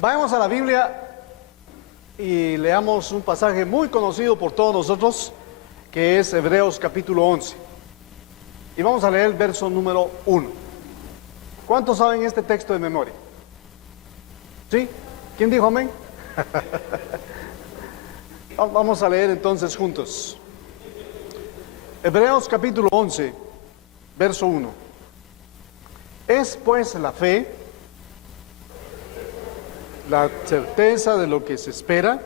Vayamos a la Biblia y leamos un pasaje muy conocido por todos nosotros, que es Hebreos capítulo 11. Y vamos a leer el verso número 1. ¿Cuántos saben este texto de memoria? ¿Sí? ¿Quién dijo amén? Vamos a leer entonces juntos. Hebreos capítulo 11, verso 1. Es pues la fe, la certeza de lo que se espera,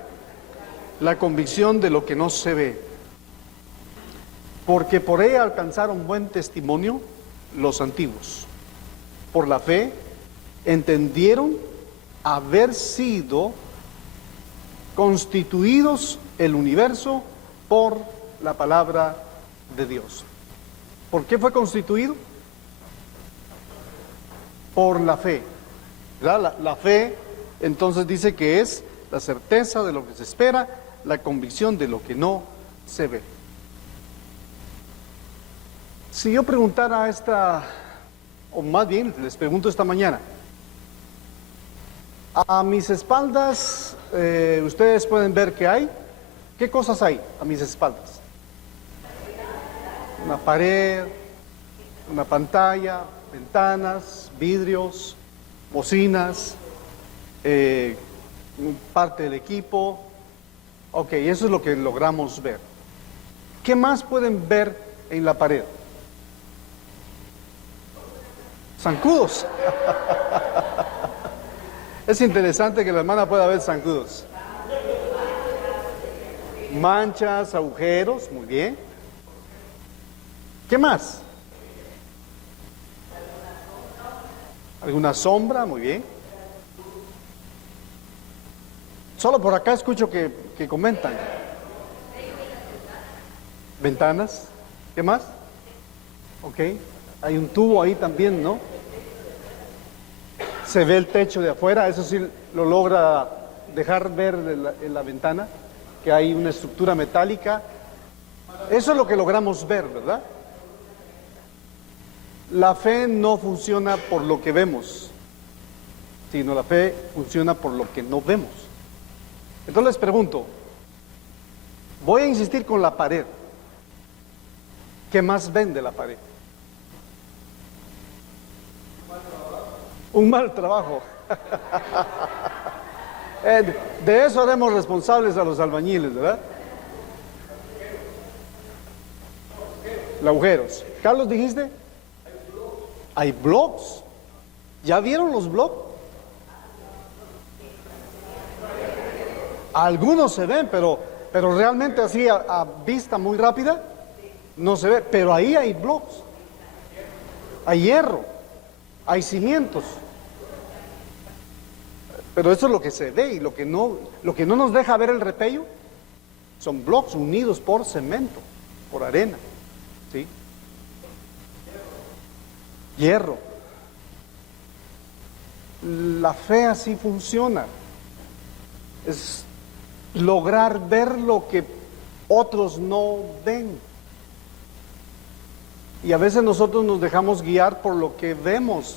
la convicción de lo que no se ve. Porque por ella alcanzaron buen testimonio los antiguos. Por la fe entendieron haber sido constituidos el universo por la palabra de Dios. ¿Por qué fue constituido? Por la fe. La fe entonces dice que es la certeza de lo que se espera, la convicción de lo que no se ve. Si yo preguntara o más bien les pregunto esta mañana, a mis espaldas, ustedes pueden ver que hay, ¿qué cosas hay a mis espaldas? Una pared, una pantalla, ventanas, vidrios, bocinas, parte del equipo. Ok, eso es lo que logramos ver. ¿Qué más pueden ver en la pared? Zancudos. Es interesante que la hermana pueda ver zancudos. Manchas, agujeros, muy bien. ¿Qué más? ¿Alguna sombra? Muy bien. Solo por acá escucho que comentan. Ventanas. ¿Qué más? Ok. Hay un tubo ahí también, ¿no? Se ve el techo de afuera, eso sí lo logra dejar ver en la ventana, que hay una estructura metálica. Eso es lo que logramos ver, ¿verdad? La fe no funciona por lo que vemos, sino la fe funciona por lo que no vemos. Entonces les pregunto, voy a insistir con la pared. ¿Qué más ven de la pared? Un mal trabajo. De eso haremos responsables a los albañiles, ¿verdad? Los agujeros. Carlos, ¿dijiste? Hay blogs. ¿Ya vieron los blogs? Algunos se ven, pero realmente así a vista muy rápida no se ve. Pero ahí hay blogs. Hay hierro. Hay cimientos. Pero eso es lo que se ve, y lo que no nos deja ver el repello son bloques unidos por cemento, por arena, ¿sí? Hierro. La fe así funciona. Es lograr ver lo que otros no ven. Y a veces nosotros nos dejamos guiar por lo que vemos.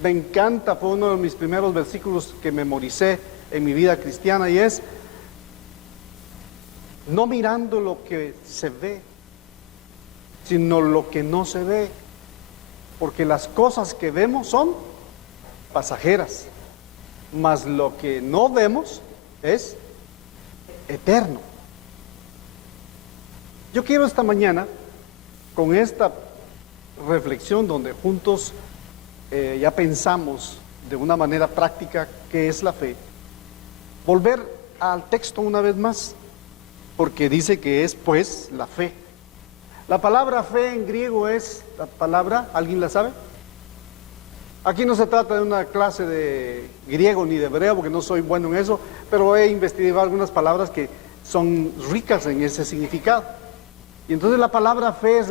Me encanta, fue uno de mis primeros versículos que memoricé en mi vida cristiana, y es: no mirando lo que se ve, sino lo que no se ve, porque las cosas que vemos son pasajeras, mas lo que no vemos es eterno. Yo quiero esta mañana, con esta reflexión donde juntos ya pensamos de una manera práctica qué es la fe, volver al texto una vez más, porque dice que es pues la fe. La palabra fe en griego es la palabra, ¿alguien la sabe? Aquí no se trata de una clase de griego ni de hebreo, porque no soy bueno en eso, pero he investigado algunas palabras que son ricas en ese significado. Y entonces la palabra fe es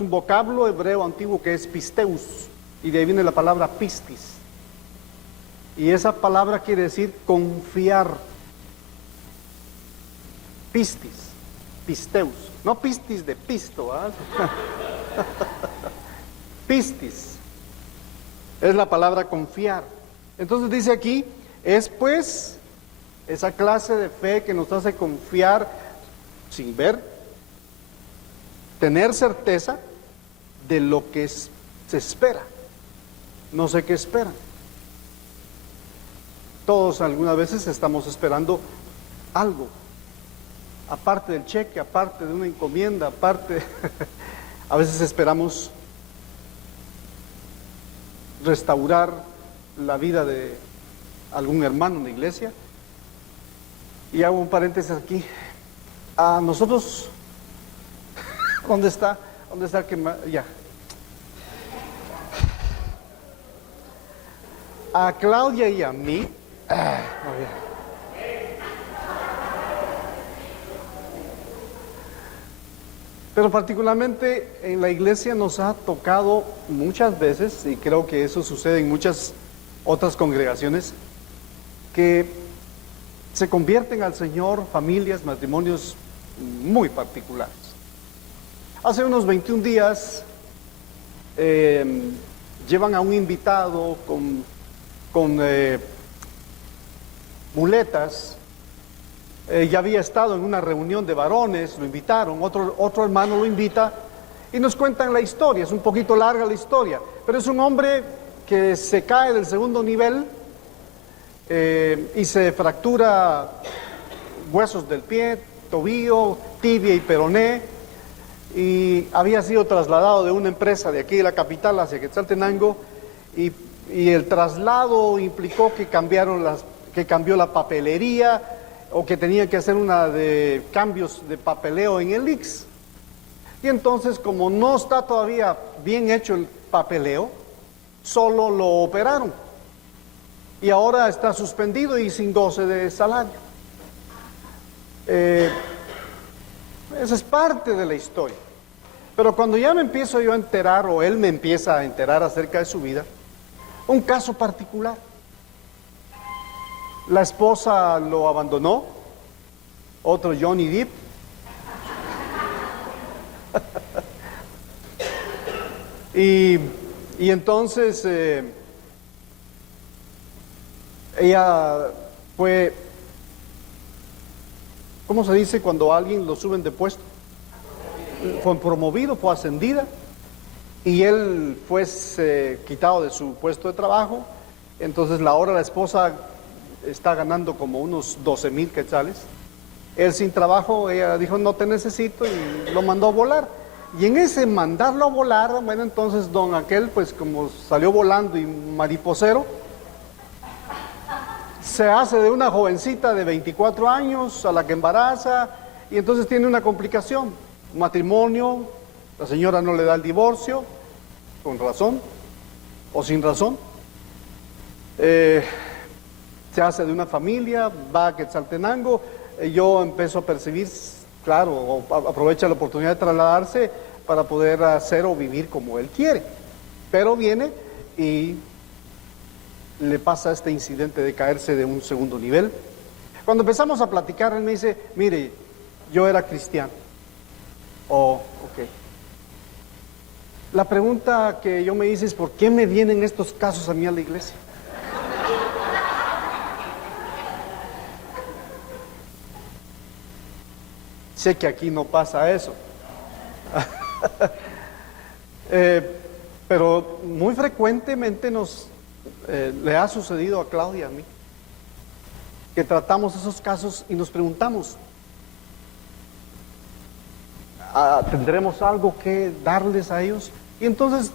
un vocablo hebreo antiguo que es pisteus, y de ahí viene la palabra pistis. Y esa palabra quiere decir confiar. Pistis, pisteus, no pistis de pisto, ¿ah? Pistis. Es la palabra confiar. Entonces dice aquí, es pues esa clase de fe que nos hace confiar sin ver, tener certeza de lo que se espera. No sé qué esperan. Todos algunas veces estamos esperando algo, aparte del cheque, aparte de una encomienda, aparte, a veces esperamos restaurar la vida de algún hermano en la iglesia. Y hago un paréntesis aquí. A nosotros, ¿dónde está? ¿Dónde está el que ya? A Claudia y a mí, pero particularmente en la iglesia nos ha tocado muchas veces, y creo que eso sucede en muchas otras congregaciones, que se convierten al Señor familias, matrimonios muy particulares. Hace unos 21 días llevan a un invitado con muletas. Ya había estado en una reunión de varones, lo invitaron, otro hermano lo invita y nos cuentan la historia. Es un poquito larga la historia, pero es un hombre que se cae del segundo nivel y se fractura huesos del pie, tobillo, tibia y peroné, y había sido trasladado de una empresa de aquí de la capital hacia Quetzaltenango, y el traslado implicó que cambió la papelería, o que tenían que hacer una de cambios de papeleo en el IX. Y entonces, como no está todavía bien hecho el papeleo, solo lo operaron. Y ahora está suspendido y sin goce de salario. Esa es parte de la historia. Pero cuando ya me empiezo yo a enterar, o él me empieza a enterar acerca de su vida, un caso particular. La esposa lo abandonó, otro Johnny Depp. y entonces ella fue, ¿cómo se dice cuando a alguien lo suben de puesto? Fue promovido, fue ascendida, y él fue quitado de su puesto de trabajo. Entonces la esposa está ganando como unos 12,000 quetzales. Él sin trabajo, ella dijo, no te necesito, y lo mandó a volar. Y en ese mandarlo a volar, bueno, entonces don aquel, pues como salió volando y mariposero, se hace de una jovencita de 24 años a la que embaraza, y entonces tiene una complicación, un matrimonio, la señora no le da el divorcio, con razón o sin razón. Se hace de una familia, va a Quetzaltenango. Yo empiezo a percibir, claro, aprovecha la oportunidad de trasladarse para poder hacer o vivir como él quiere. Pero viene y le pasa este incidente de caerse de un segundo nivel. Cuando empezamos a platicar, él me dice, mire, yo era cristiano. Oh, ok. La pregunta que yo me hice es, ¿por qué me vienen estos casos a mí a la iglesia? Sé que aquí no pasa eso. Pero muy frecuentemente le ha sucedido a Claudia y a mí, que tratamos esos casos y nos preguntamos, ¿tendremos algo que darles a ellos? Y entonces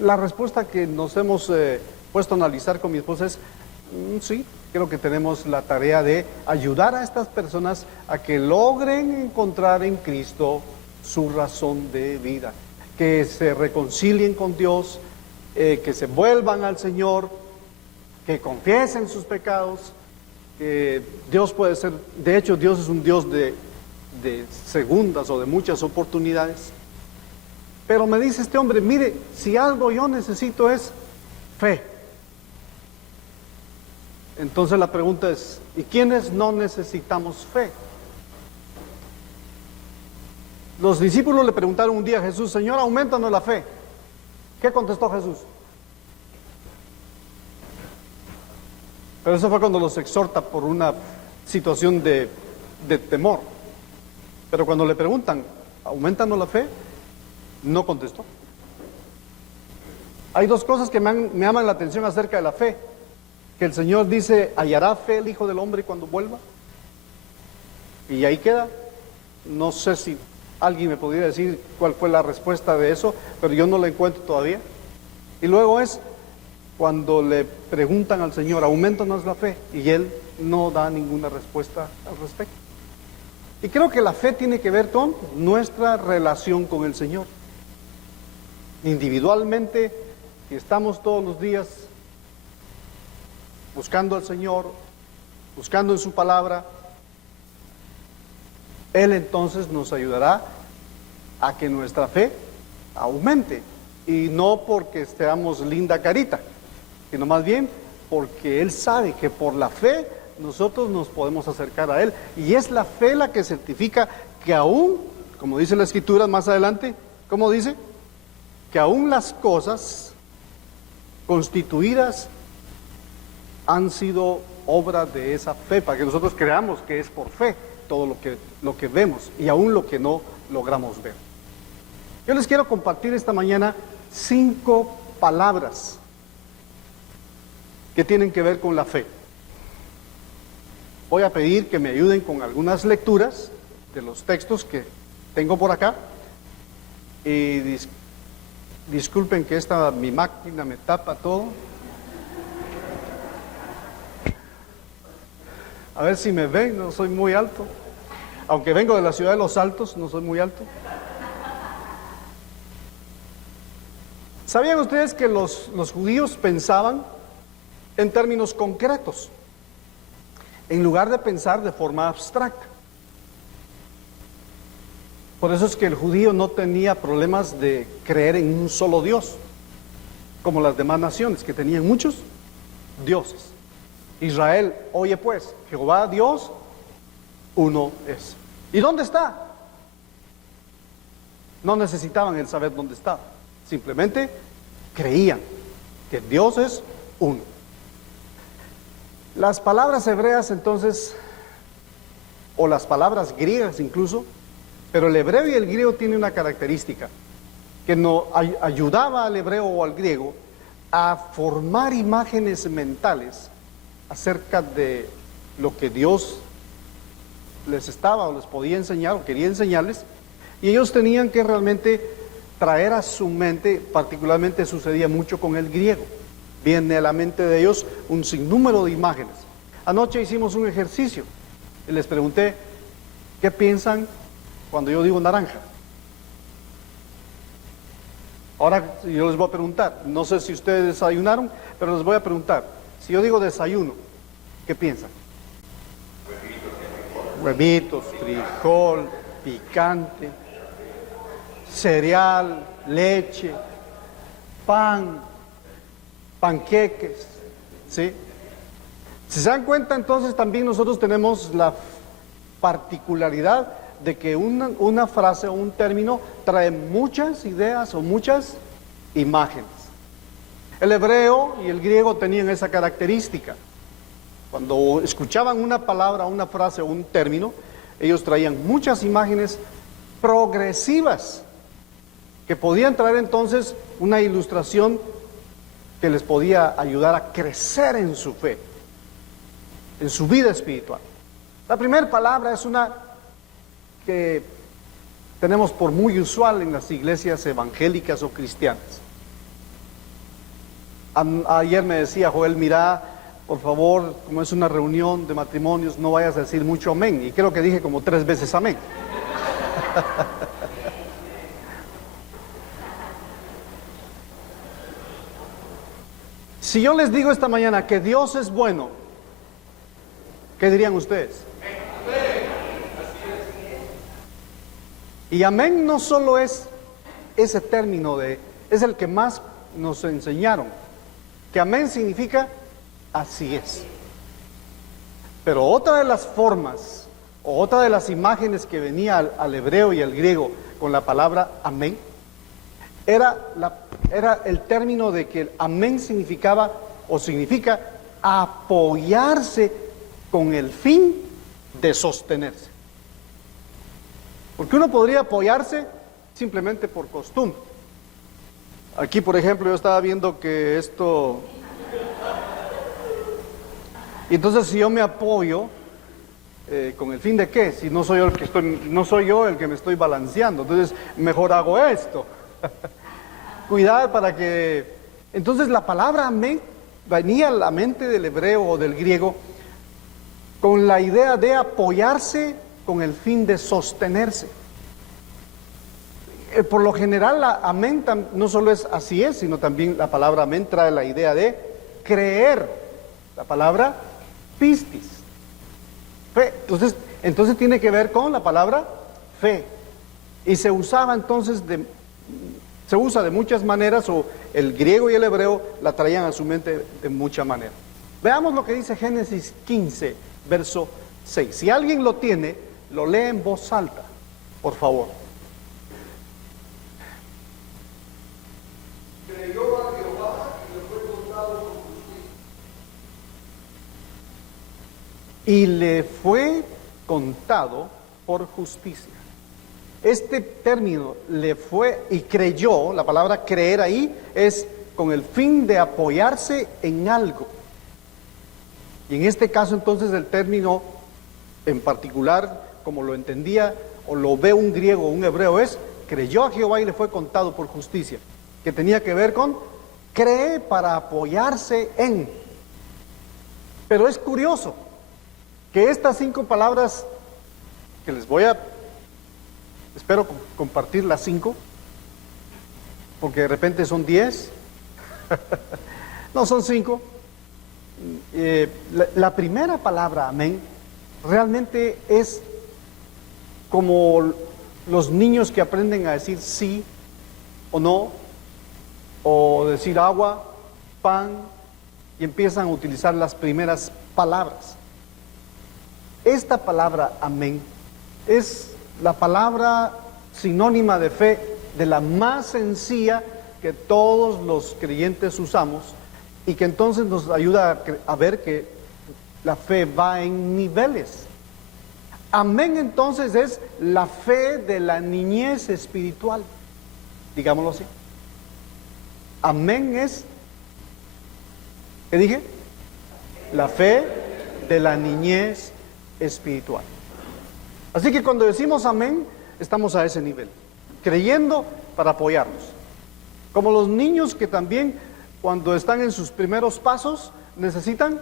la respuesta que nos hemos puesto a analizar con mi esposa es, sí, creo que tenemos la tarea de ayudar a estas personas a que logren encontrar en Cristo su razón de vida, que se reconcilien con Dios, que se vuelvan al Señor, que confiesen sus pecados, que Dios puede ser, de hecho Dios es un Dios de segundas o de muchas oportunidades. Pero me dice este hombre, mire, si algo yo necesito es fe. Entonces la pregunta es, ¿y quiénes no necesitamos fe? Los discípulos le preguntaron un día a Jesús, Señor, aumentanos la fe. ¿Qué contestó Jesús? Pero eso fue cuando los exhorta por una situación de temor. Pero cuando le preguntan, ¿aumentanos la fe?, no contestó. Hay dos cosas que me llaman la atención acerca de la fe. Que el Señor dice, ¿hallará fe el Hijo del Hombre cuando vuelva? Y ahí queda. No sé si alguien me podría decir cuál fue la respuesta de eso, pero yo no la encuentro todavía. Y luego es cuando le preguntan al Señor, aumentanos la fe, y Él no da ninguna respuesta al respecto. Y creo que la fe tiene que ver con nuestra relación con el Señor. Individualmente, si estamos todos los días buscando al Señor, buscando en su palabra, Él entonces nos ayudará a que nuestra fe aumente. Y no porque seamos linda carita, sino más bien porque Él sabe que por la fe nosotros nos podemos acercar a Él. Y es la fe la que certifica que aún, como dice la Escritura más adelante, ¿cómo dice? Que aún las cosas constituidas han sido obra de esa fe, para que nosotros creamos que es por fe todo lo que vemos y aún lo que no logramos ver. Yo les quiero compartir esta mañana 5 palabras que tienen que ver con la fe. Voy a pedir que me ayuden con algunas lecturas de los textos que tengo por acá. Y disculpen que mi máquina me tapa todo. A ver si me ven, no soy muy alto. Aunque vengo de la ciudad de los Altos, no soy muy alto. ¿Sabían ustedes que los judíos pensaban en términos concretos, en lugar de pensar de forma abstracta? Por eso es que el judío no tenía problemas de creer en un solo Dios, como las demás naciones, que tenían muchos dioses. Israel, oye pues, Jehová Dios, uno es. ¿Y dónde está? No necesitaban el saber dónde estaba, simplemente creían que Dios es uno. Las palabras hebreas entonces, o las palabras griegas incluso, pero el hebreo y el griego tienen una característica, que no ayudaba al hebreo o al griego a formar imágenes mentales acerca de lo que Dios les estaba o les podía enseñar o quería enseñarles, y ellos tenían que realmente traer a su mente, particularmente sucedía mucho con el griego, viene a la mente de ellos un sinnúmero de imágenes. Anoche hicimos un ejercicio y les pregunté, ¿qué piensan cuando yo digo naranja? Ahora yo les voy a preguntar, no sé si ustedes desayunaron, pero les voy a preguntar, si yo digo desayuno, ¿qué piensan? Huevitos, frijol, picante, cereal, leche, pan, panqueques, ¿sí? Si se dan cuenta, entonces también nosotros tenemos la particularidad de que una frase o un término trae muchas ideas o muchas imágenes. El hebreo y el griego tenían esa característica. Cuando escuchaban una palabra, una frase o un término, ellos traían muchas imágenes progresivas que podían traer entonces una ilustración que les podía ayudar a crecer en su fe, en su vida espiritual. La primera palabra es una que tenemos por muy usual en las iglesias evangélicas o cristianas. Ayer me decía Joel, mira, por favor, como es una reunión de matrimonios, no vayas a decir mucho amén. Y creo que dije como 3 veces amén. Si yo les digo esta mañana que Dios es bueno, ¿qué dirían ustedes? Y amén no solo es ese término es el que más nos enseñaron, que amén significa así es. Pero otra de las formas, o otra de las imágenes que venía al hebreo y al griego con la palabra amén, era el término de que el amén significaba o significa apoyarse con el fin de sostenerse. Porque uno podría apoyarse simplemente por costumbre. Aquí, por ejemplo, yo estaba viendo que esto... Y entonces si yo me apoyo, ¿con el fin de qué? Si no soy yo el que no soy yo el que me estoy balanceando, entonces mejor hago esto. Cuidado para que... Entonces la palabra amén venía a la mente del hebreo o del griego con la idea de apoyarse con el fin de sostenerse. Por lo general, la amén no solo es así es, sino también la palabra amén trae la idea de creer. La palabra pistis, fe. Entonces tiene que ver con la palabra fe. Y se usaba entonces, se usa de muchas maneras, o el griego y el hebreo la traían a su mente de mucha manera. Veamos lo que dice Génesis 15, verso 6. Si alguien lo tiene, lo lee en voz alta, por favor. Creyó a Jehová y le fue contado con justicia. Y le fue contado por justicia. Este término, le fue y creyó, la palabra creer ahí es con el fin de apoyarse en algo. Y en este caso entonces el término en particular, como lo entendía o lo ve un griego o un hebreo, es creyó a Jehová y le fue contado por justicia, que tenía que ver con cree para apoyarse en. Pero es curioso que estas 5 palabras que les voy a, espero compartir las 5, porque de repente son 10, no, son 5. La primera palabra, amén, realmente es como los niños que aprenden a decir sí o no, o decir agua, pan, y empiezan a utilizar las primeras palabras. Esta palabra amén es la palabra sinónima de fe, de la más sencilla que todos los creyentes usamos, y que entonces nos ayuda a ver que la fe va en niveles. Amén entonces es la fe de la niñez espiritual, digámoslo así. Amén es, ¿qué dije? La fe de la niñez espiritual. Así que cuando decimos amén, estamos a ese nivel, creyendo para apoyarnos. Como los niños que también cuando están en sus primeros pasos necesitan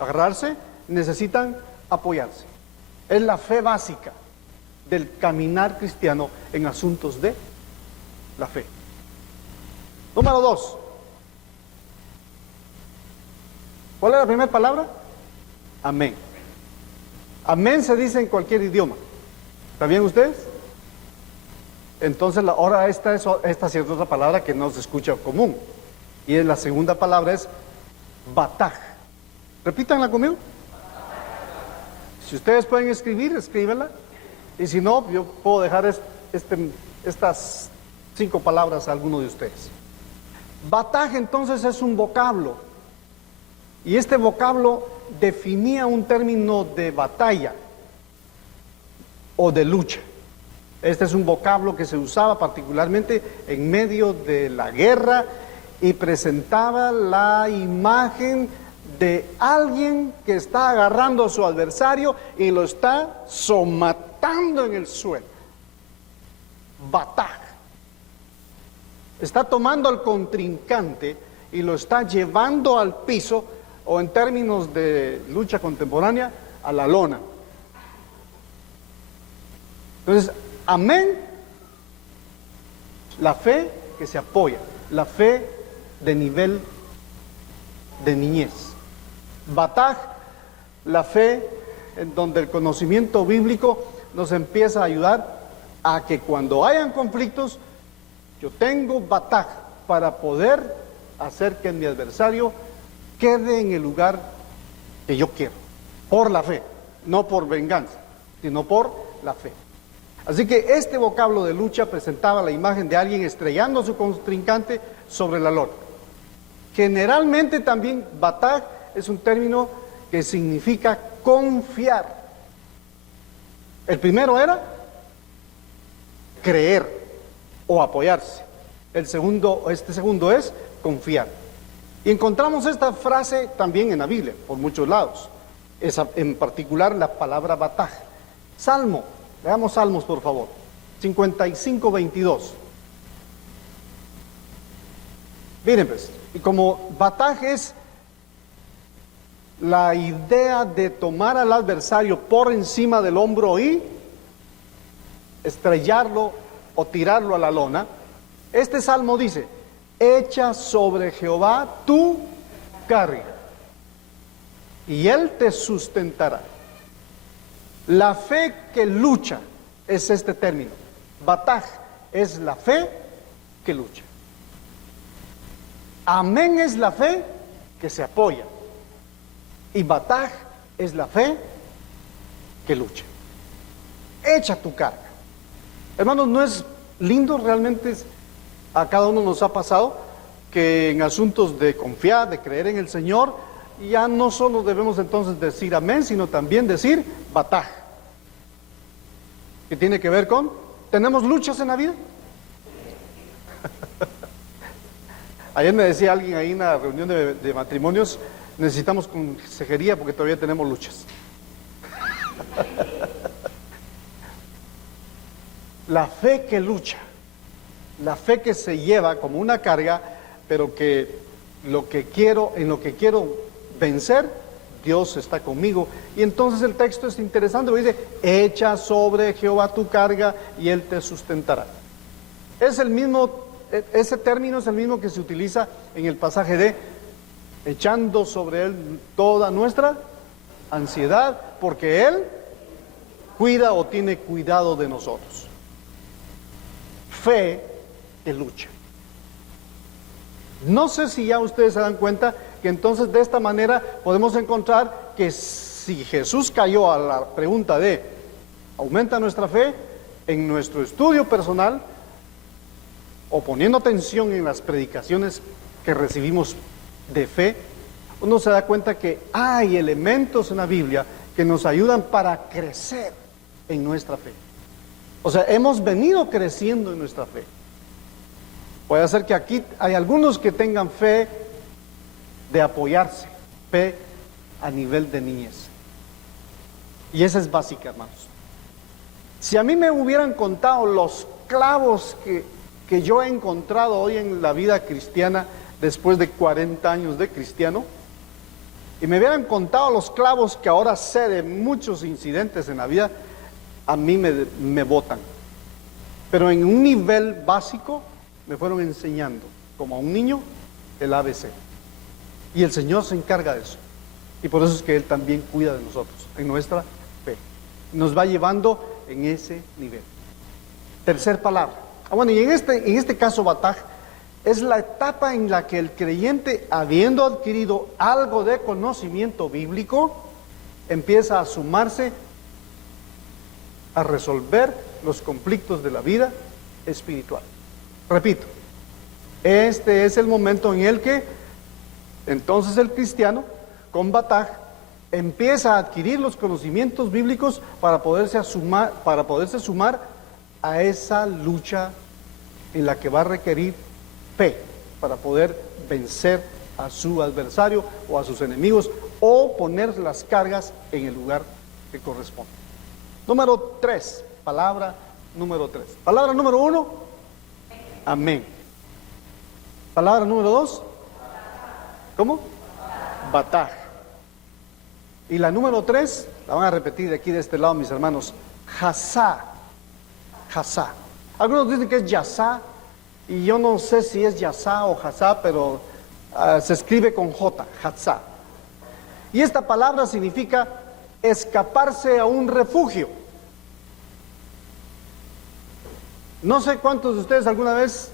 agarrarse, necesitan apoyarse. Es la fe básica del caminar cristiano en asuntos de la fe. Número 2. ¿Cuál es la primera palabra? Amén. Amén se dice en cualquier idioma. ¿Está bien ustedes? Entonces ahora esta sí es otra palabra que no se escucha común. Y la segunda palabra es bataj. Repítanla conmigo. Si ustedes pueden escribir, escríbenla. Y si no, yo puedo dejar estas 5 palabras a alguno de ustedes. Bataj entonces es un vocablo. Y este vocablo definía un término de batalla o de lucha. Este es un vocablo que se usaba particularmente en medio de la guerra y presentaba la imagen de alguien que está agarrando a su adversario y lo está somatando en el suelo. Bataj. Está tomando al contrincante y lo está llevando al piso, o en términos de lucha contemporánea, a la lona. Entonces, amén, la fe que se apoya, la fe de nivel de niñez. Bataj, la fe en donde el conocimiento bíblico nos empieza a ayudar a que cuando hayan conflictos, yo tengo bataj para poder hacer que mi adversario quede en el lugar que yo quiero, por la fe, no por venganza, sino por la fe. Así que este vocablo de lucha presentaba la imagen de alguien estrellando a su contrincante sobre la lona. Generalmente también bataj es un término que significa confiar. El primero era creer o apoyarse. Este segundo es confiar. Y encontramos esta frase también en la Biblia, por muchos lados. En particular la palabra bataj. Salmo, veamos Salmos por favor. 55:22. Miren pues, y como bataj es la idea de tomar al adversario por encima del hombro y estrellarlo o tirarlo a la lona, este salmo dice: echa sobre Jehová tu carga y él te sustentará. La fe que lucha es este término. Bataj es la fe que lucha. Amén es la fe que se apoya. Y bataj es la fe que lucha. Echa tu carga. Hermanos, ¿no es lindo realmente? A cada uno nos ha pasado que en asuntos de confiar, de creer en el Señor, ya no solo debemos entonces decir amén, sino también decir bataj. ¿Qué tiene que ver con? ¿Tenemos luchas en la vida? Ayer me decía alguien ahí en una reunión de matrimonios: necesitamos consejería porque todavía tenemos luchas. La fe que lucha, la fe que se lleva como una carga, pero que en lo que quiero vencer, Dios está conmigo. Y entonces el texto es interesante, porque dice: echa sobre Jehová tu carga y él te sustentará. Es el mismo, ese término es el mismo que se utiliza en el pasaje de echando sobre él toda nuestra ansiedad, porque él cuida o tiene cuidado de nosotros. Fe que lucha. No sé si ya ustedes se dan cuenta que entonces de esta manera podemos encontrar que si Jesús cayó a la pregunta de aumenta nuestra fe, en nuestro estudio personal o poniendo atención en las predicaciones que recibimos de fe, uno se da cuenta que hay elementos en la Biblia que nos ayudan para crecer en nuestra fe. O sea, hemos venido creciendo en nuestra fe. Puede ser que aquí hay algunos que tengan fe de apoyarse, fe a nivel de niñez. Y esa es básica, hermanos. Si a mí me hubieran contado los clavos que yo he encontrado hoy en la vida cristiana, después de 40 años de cristiano, y me hubieran contado los clavos que ahora sé de muchos incidentes en la vida, a mí me botan. Pero en un nivel básico me fueron enseñando, como a un niño, el ABC. Y el Señor se encarga de eso. Y por eso es que Él también cuida de nosotros, en nuestra fe. Nos va llevando en ese nivel. Tercer palabra. Bueno, y en este caso bataj es la etapa en la que el creyente, habiendo adquirido algo de conocimiento bíblico, empieza a sumarse a resolver los conflictos de la vida espiritual. Repito, este es el momento en el que entonces el cristiano con bataj empieza a adquirir los conocimientos bíblicos para poderse sumar a esa lucha en la que va a requerir fe para poder vencer a su adversario o a sus enemigos, o poner las cargas en el lugar que corresponde. Número 3, palabra número 3. Palabra número 1, amén. Palabra número 2, ¿cómo? Bataj. Y la número 3, la van a repetir de aquí de este lado, mis hermanos, jasá. Jasá. Algunos dicen que es yasá, y yo no sé si es yasá o jasá, pero se escribe con J, jasá. Y esta palabra significa escaparse a un refugio. No sé cuántos de ustedes alguna vez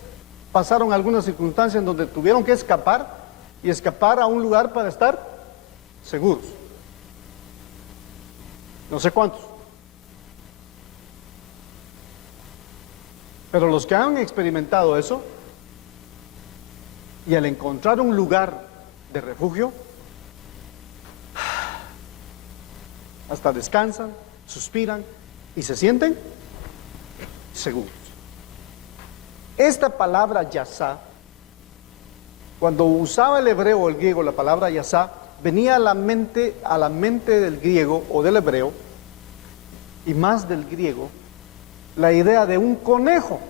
pasaron alguna circunstancia en donde tuvieron que escapar a un lugar para estar seguros. No sé cuántos. Pero los que han experimentado eso, y al encontrar un lugar de refugio, hasta descansan, suspiran y se sienten seguros. Esta palabra yasá, cuando usaba el hebreo o el griego la palabra yasá, venía a la mente del griego o del hebreo, y más del griego, la idea de un conejo.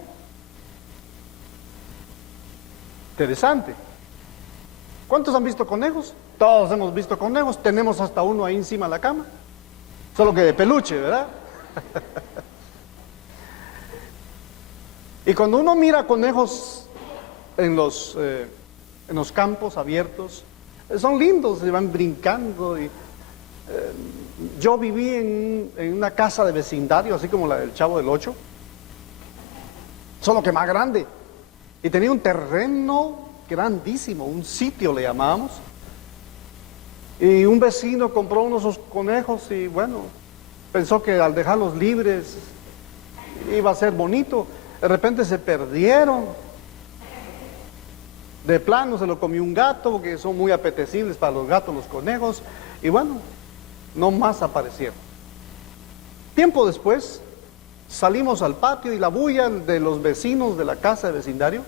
Interesante. ¿Cuántos han visto conejos? Todos hemos visto conejos, tenemos hasta uno ahí encima de la cama, solo que de peluche, ¿verdad? Y cuando uno mira conejos en los campos abiertos, son lindos, se van brincando. Yo viví en una casa de vecindario, así como la del Chavo del Ocho, solo que más grande, y tenía un terreno grandísimo, un sitio le llamábamos, y un vecino compró unos de esos conejos y bueno, pensó que al dejarlos libres iba a ser bonito. De repente se perdieron, de plano se lo comió un gato, porque son muy apetecibles para los gatos los conejos, y bueno, no más aparecieron. Tiempo después salimos al patio y la bulla de los vecinos de la casa de vecindario,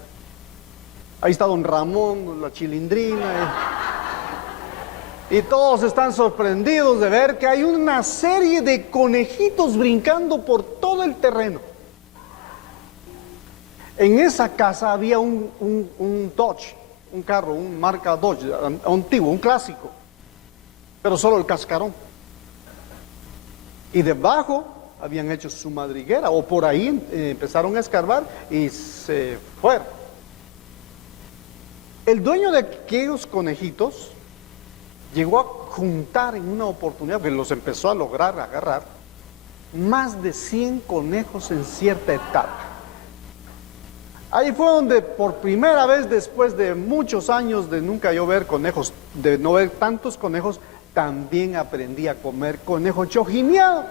ahí está don Ramón, la Chilindrina, y todos están sorprendidos de ver que hay una serie de conejitos brincando por todo el terreno. En esa casa había un Dodge, un carro, un marca Dodge, antiguo, un clásico, pero solo el cascarón. Y debajo habían hecho su madriguera, o por ahí empezaron a escarbar y se fueron. El dueño de aquellos conejitos llegó a juntar en una oportunidad, que los empezó a lograr agarrar, más de 100 conejos en cierta etapa. Ahí fue donde por primera vez, después de muchos años de nunca yo ver conejos, de no ver tantos conejos, también aprendí a comer conejo chojineado.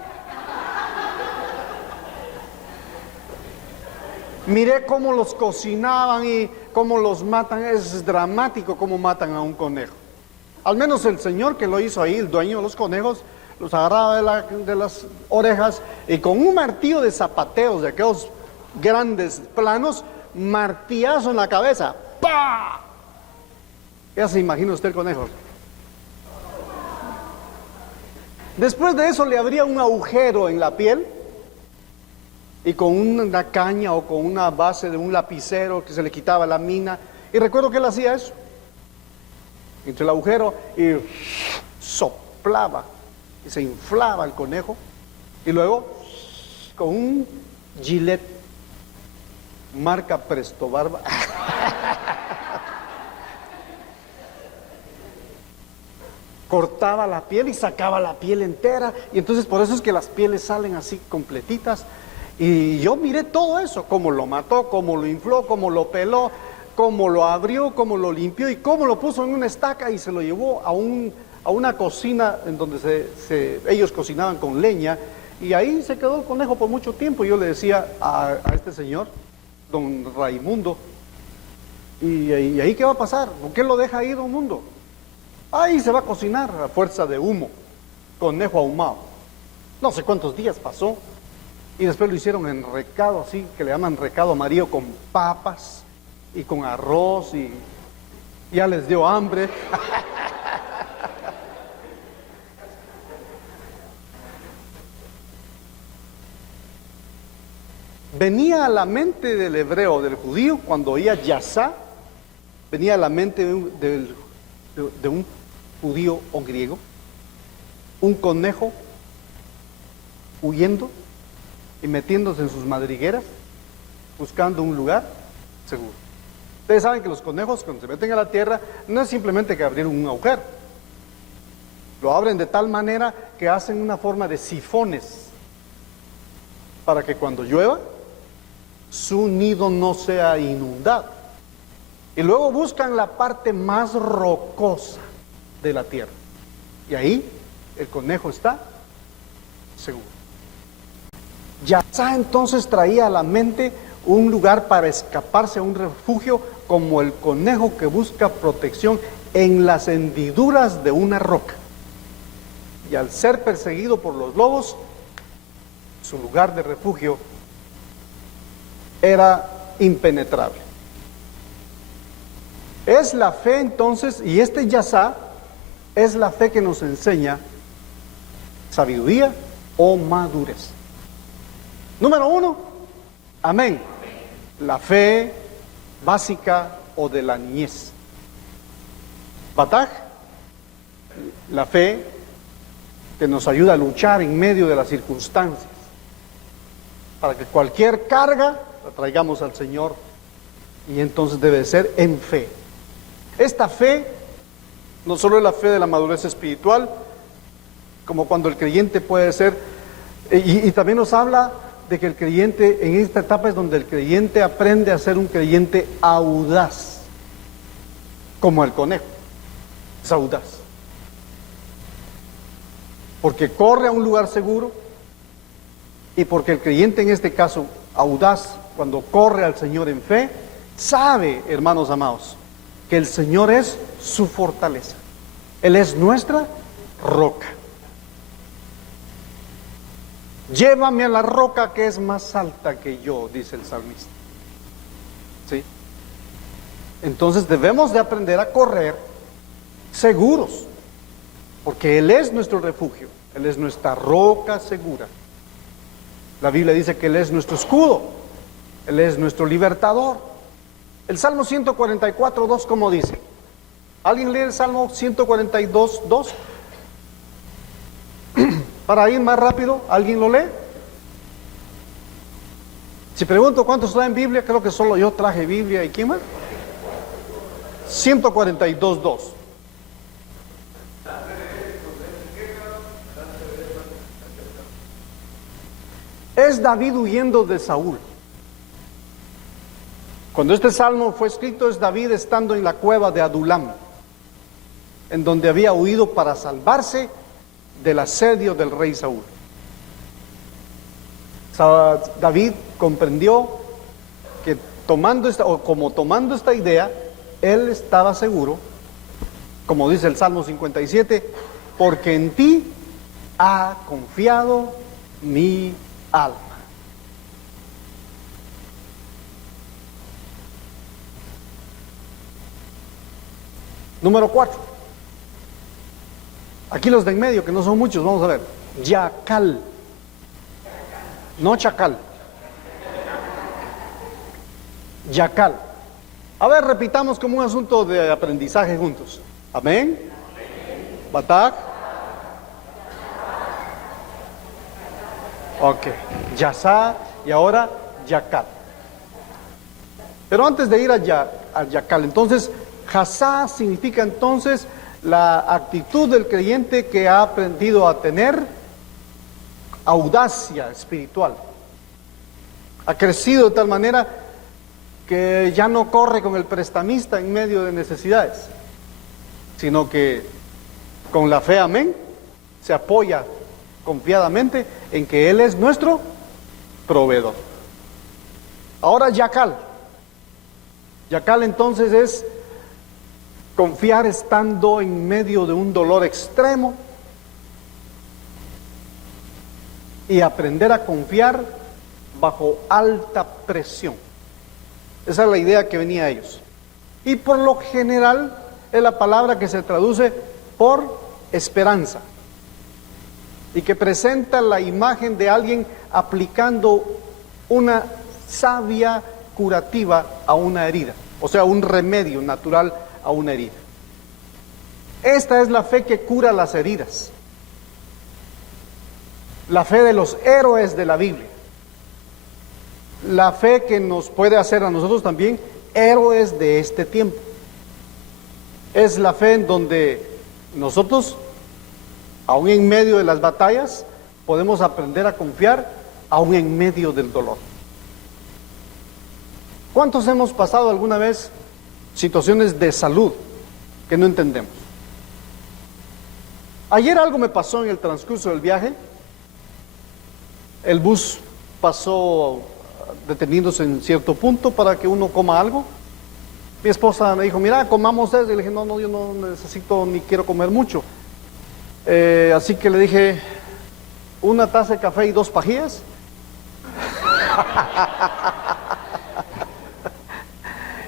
Miré cómo los cocinaban y cómo los matan. Es dramático cómo matan a un conejo. Al menos el señor que lo hizo ahí, el dueño de los conejos, los agarraba de las orejas y con un martillo de zapateos, de aquellos grandes planos, martillazo en la cabeza. ¡Pah! Ya se imagina usted el conejo. Después de eso le abría un agujero en la piel y con una caña o con una base de un lapicero que se le quitaba la mina. Y recuerdo que él hacía eso, entre el agujero, y soplaba y se inflaba el conejo, y luego con un gilet marca Presto Barba cortaba la piel y sacaba la piel entera, y entonces por eso es que las pieles salen así completitas. Y yo miré todo eso, cómo lo mató, cómo lo infló, cómo lo peló, cómo lo abrió, cómo lo limpió y cómo lo puso en una estaca y se lo llevó a una cocina en donde ellos cocinaban con leña, y ahí se quedó el conejo por mucho tiempo. Yo le decía a este señor, don Raimundo, ¿y ahí qué va a pasar? ¿Por qué lo deja ahí, don Mundo? Ahí se va a cocinar a fuerza de humo, conejo ahumado. No sé cuántos días pasó, y después lo hicieron en recado, así que le llaman recado amarillo, con papas y con arroz, y ya les dio hambre. Venía a la mente del hebreo, del judío, cuando oía yasá, venía a la mente de un judío o griego, un conejo huyendo y metiéndose en sus madrigueras, buscando un lugar seguro. Ustedes saben que los conejos, cuando se meten a la tierra, no es simplemente que abrir un agujero. Lo abren de tal manera que hacen una forma de sifones para que cuando llueva, su nido no sea inundado. Y luego buscan la parte más rocosa de la tierra. Y ahí el conejo está seguro. Yasá entonces traía a la mente un lugar para escaparse, a un refugio, como el conejo que busca protección en las hendiduras de una roca. y al ser perseguido por los lobos, su lugar de refugio era impenetrable. Es la fe entonces, y este Yasá es la fe que nos enseña sabiduría o madurez. Número 1, amén, la fe básica o de la niñez. Bataj, la fe que nos ayuda a luchar en medio de las circunstancias, para que cualquier carga la traigamos al Señor, y entonces debe ser en fe. Esta fe no solo es la fe de la madurez espiritual, como cuando el creyente puede ser, y también nos habla de que el creyente, en esta etapa es donde el creyente aprende a ser un creyente audaz, como el conejo, es audaz, porque corre a un lugar seguro, y porque el creyente en este caso, audaz, cuando corre al Señor en fe, sabe, hermanos amados, que el Señor es su fortaleza, Él es nuestra roca. Llévame a la roca que es más alta que yo, dice el salmista. ¿Sí? Entonces debemos de aprender a correr seguros, porque Él es nuestro refugio, Él es nuestra roca segura. La Biblia dice que Él es nuestro escudo, Él es nuestro libertador. El Salmo 144:2, ¿cómo dice? ¿Alguien lee el Salmo 142:2? Para ir más rápido, ¿alguien lo lee? Si pregunto cuántos traen Biblia, creo que solo yo traje Biblia. ¿Y quién más? 142:2. Es David huyendo de Saúl. Cuando este salmo fue escrito, es David estando en la cueva de Adulam, en donde había huido para salvarse del asedio del rey Saúl. David comprendió que tomando esta idea, él estaba seguro, como dice el Salmo 57, porque en ti ha confiado mi alma. Número 4. Aquí los de en medio, que no son muchos, vamos a ver. Yacal. No chacal. Yacal. A ver, repitamos como un asunto de aprendizaje juntos. Amén. Bataj. Ok. Yasá y ahora Yacal. Pero antes de ir a Yacal, entonces, Jasá significa entonces la actitud del creyente que ha aprendido a tener audacia espiritual. Ha crecido de tal manera que ya no corre con el prestamista en medio de necesidades, sino que con la fe, amén, se apoya confiadamente en que Él es nuestro proveedor. Ahora Yacal. Yacal entonces es confiar estando en medio de un dolor extremo y aprender a confiar bajo alta presión. Esa es la idea que venía a ellos. Y por lo general es la palabra que se traduce por esperanza y que presenta la imagen de alguien aplicando una savia curativa a una herida, o sea, un remedio natural a una herida. Esta es la fe que cura las heridas, la fe de los héroes de la Biblia, la fe que nos puede hacer a nosotros también héroes de este tiempo. Es la fe en donde nosotros, aún en medio de las batallas, podemos aprender a confiar aún en medio del dolor. ¿Cuántos hemos pasado alguna vez situaciones de salud que no entendemos? Ayer algo me pasó en el transcurso del viaje. El bus pasó deteniéndose en cierto punto para que uno coma algo. Mi esposa me dijo, mira, comamos eso. Y le dije, no, yo no necesito ni quiero comer mucho. Así que le dije, una taza de café y 2 pajillas.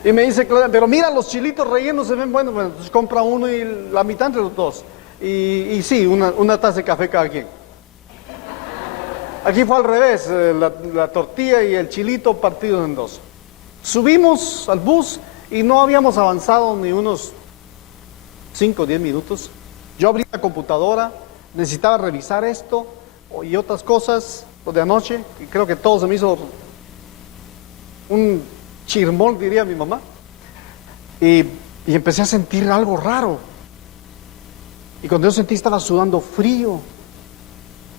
Y me dice, Claudia, pero mira, los chilitos rellenos se ven buenos. Bueno, pues compra uno y la mitad entre los dos. Y sí, una taza de café cada quien. Aquí fue al revés, la tortilla y el chilito partidos en 2. Subimos al bus y no habíamos avanzado ni unos 5 o 10 minutos. Yo abrí la computadora, necesitaba revisar esto y otras cosas, lo de anoche, y creo que todo se me hizo un chirmol, diría mi mamá. Y empecé a sentir algo raro. Y cuando yo sentí, estaba sudando frío.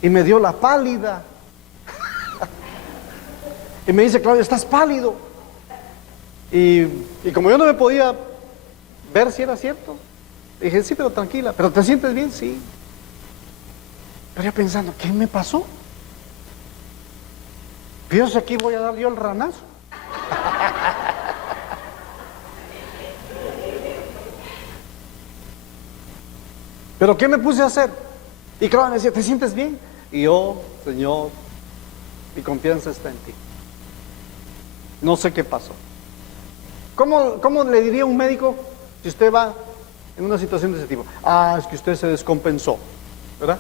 Y me dio la pálida. Y me dice, Claudia, estás pálido. Y como yo no me podía ver si era cierto, dije, sí, pero tranquila. ¿Pero te sientes bien? Sí. Pero yo pensando, ¿qué me pasó? Pienso, aquí voy a dar yo el ranazo. ¿Pero qué me puse a hacer? Y Claudia me decía, ¿te sientes bien? Y yo, Señor, mi confianza está en ti. No sé qué pasó. ¿Cómo le diría a un médico si usted va en una situación de ese tipo? Ah, es que usted se descompensó, ¿verdad?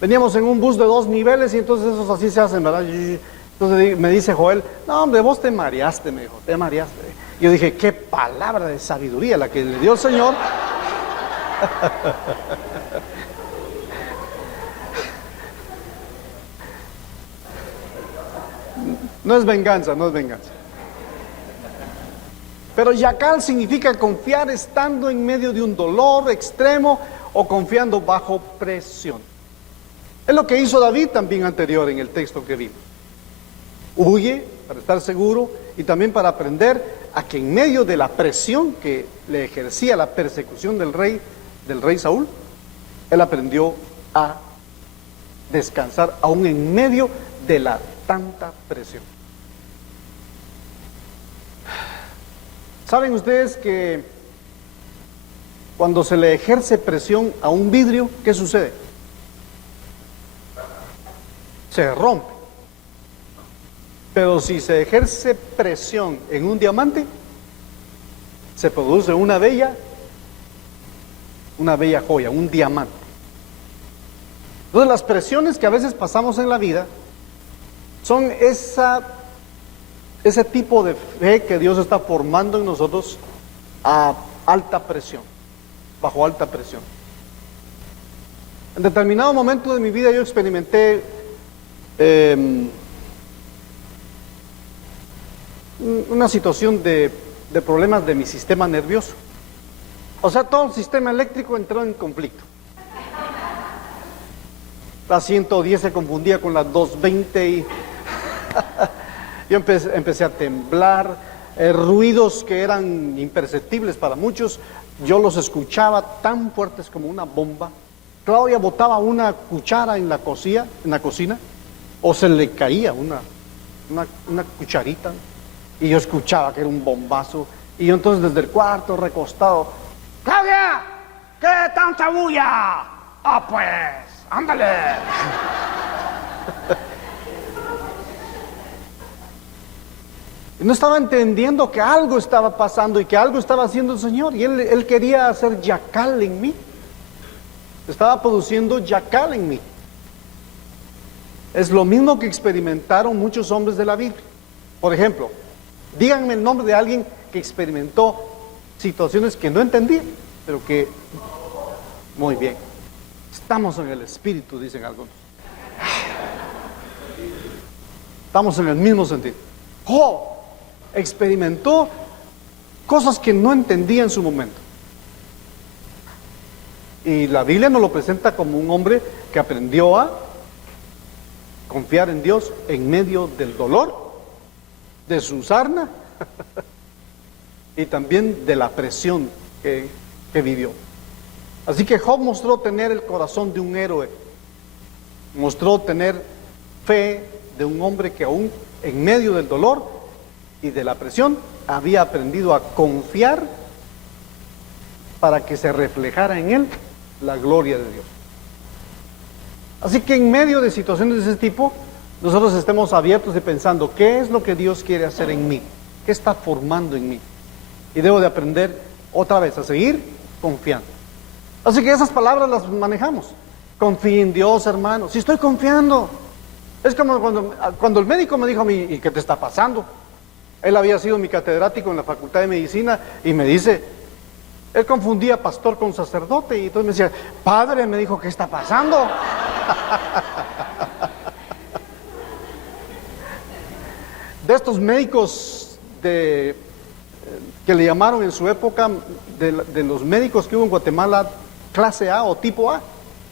Veníamos en un bus de 2 niveles y entonces esos así se hacen, ¿verdad? Entonces me dice Joel, no hombre, vos te mareaste, me dijo, te mareaste. Yo dije, qué palabra de sabiduría la que le dio el Señor. No es venganza, no es venganza. Pero yakal significa confiar estando en medio de un dolor extremo o confiando bajo presión. Es lo que hizo David también anterior en el texto que vimos. Huye para estar seguro y también para aprender a que en medio de la presión que le ejercía la persecución del rey Saúl, él aprendió a descansar aún en medio de la tanta presión. ¿Saben ustedes que cuando se le ejerce presión a un vidrio, qué sucede? Se rompe. Pero si se ejerce presión en un diamante, se produce una bella joya, un diamante. Entonces las presiones que a veces pasamos en la vida son ese tipo de fe que Dios está formando en nosotros a alta presión, bajo alta presión. En determinado momento de mi vida yo experimenté una situación de problemas de mi sistema nervioso. O sea, todo el sistema eléctrico entró en conflicto. La 110 se confundía con la 220 y yo empecé a temblar, ruidos que eran imperceptibles para muchos, yo los escuchaba tan fuertes como una bomba. Claudia botaba una cuchara en la cocina, o se le caía una cucharita, y yo escuchaba que era un bombazo, y yo entonces desde el cuarto recostado, ¡Claudia! ¿Qué tanta bulla? ¡Ah, pues! ¡Ándale! No estaba entendiendo que algo estaba pasando y que algo estaba haciendo el Señor. Y Él quería hacer yakal en mí. Estaba produciendo yakal en mí. Es lo mismo que experimentaron muchos hombres de la Biblia. Por ejemplo, díganme el nombre de alguien que experimentó situaciones que no entendía, pero que... Muy bien. Estamos en el Espíritu, dicen algunos. Estamos en el mismo sentido. ¡Oh! Experimentó cosas que no entendía en su momento. Y la Biblia nos lo presenta como un hombre que aprendió a confiar en Dios en medio del dolor, de su sarna y también de la presión que vivió. Así que Job mostró tener el corazón de un héroe, mostró tener fe de un hombre que aún en medio del dolor y de la presión había aprendido a confiar para que se reflejara en él la gloria de Dios. Así que en medio de situaciones de ese tipo, nosotros estemos abiertos y pensando, ¿qué es lo que Dios quiere hacer en mí? ¿Qué está formando en mí? Y debo de aprender otra vez a seguir confiando. Así que esas palabras las manejamos. Confía en Dios, hermano. Si estoy confiando. Es como cuando el médico me dijo a mí, ¿y qué te está pasando? Él había sido mi catedrático en la Facultad de Medicina y me dice, él confundía pastor con sacerdote y entonces me decía, padre, me dijo, ¿qué está pasando? De estos médicos que le llamaron en su época, de los médicos que hubo en Guatemala, clase A o tipo A,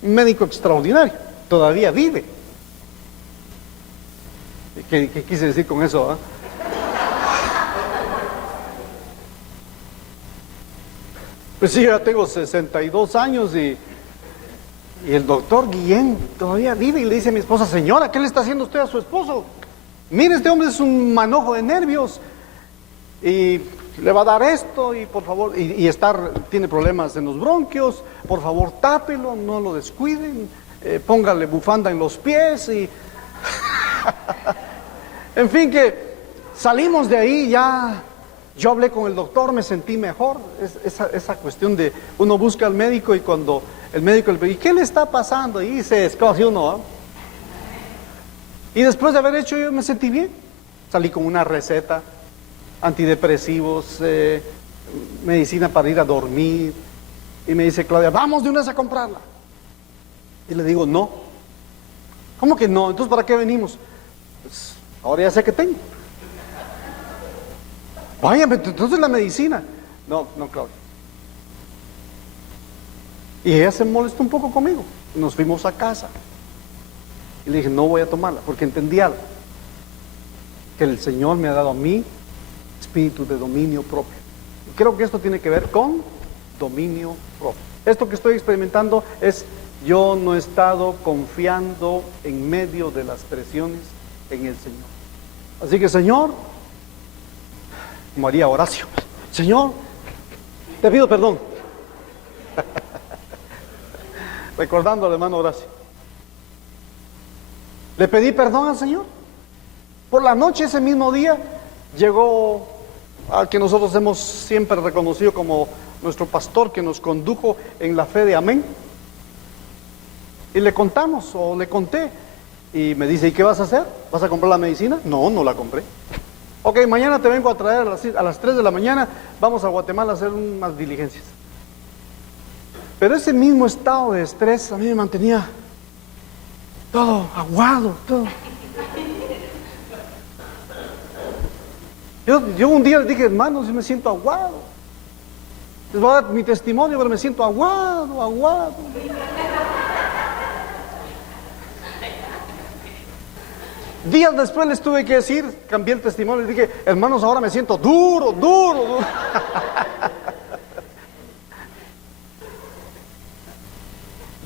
un médico extraordinario, todavía vive. ¿Qué quise decir con eso? Pues sí, yo ya tengo 62 años y el doctor Guillén todavía vive y le dice a mi esposa, señora, ¿qué le está haciendo usted a su esposo? Mire, este hombre es un manojo de nervios y le va a dar esto y por favor, tiene problemas en los bronquios, por favor tápelo, no lo descuiden, póngale bufanda en los pies y... En fin, que salimos de ahí ya, yo hablé con el doctor, me sentí mejor, esa cuestión de uno busca al médico y cuando el médico le dice, ¿qué le está pasando? Y se escoge uno, Y después de haber hecho yo me sentí bien, salí con una receta, antidepresivos, medicina para ir a dormir, y me dice Claudia, vamos de una vez a comprarla. Y le digo, no. ¿Cómo que no? Entonces, ¿para qué venimos? Pues, ahora ya sé que tengo. Vaya, entonces la medicina. No, Claudia. Y ella se molestó un poco conmigo. Nos fuimos a casa. Y le dije, no voy a tomarla, porque entendí algo. Que el Señor me ha dado a mí espíritu de dominio propio. Y creo que esto tiene que ver con dominio propio. Esto que estoy experimentando es, yo no he estado confiando en medio de las presiones en el Señor. Así que, Señor, María Horacio, Señor, te pido perdón. Recordando al hermano Horacio. Le pedí perdón al Señor. Por la noche, ese mismo día, llegó al que nosotros hemos siempre reconocido como nuestro pastor, que nos condujo en la fe de amén. Y le contamos, o le conté, y me dice, ¿y qué vas a hacer? ¿Vas a comprar la medicina? No, no la compré. Ok, mañana te vengo a traer a las 3 de la mañana, vamos a Guatemala a hacer unas diligencias. Pero ese mismo estado de estrés a mí me mantenía todo aguado, todo. Yo un día le dije, hermanos, yo me siento aguado. Les voy a dar mi testimonio, pero me siento aguado. Días después les tuve que decir, cambié el testimonio, les dije, hermanos, ahora me siento duro.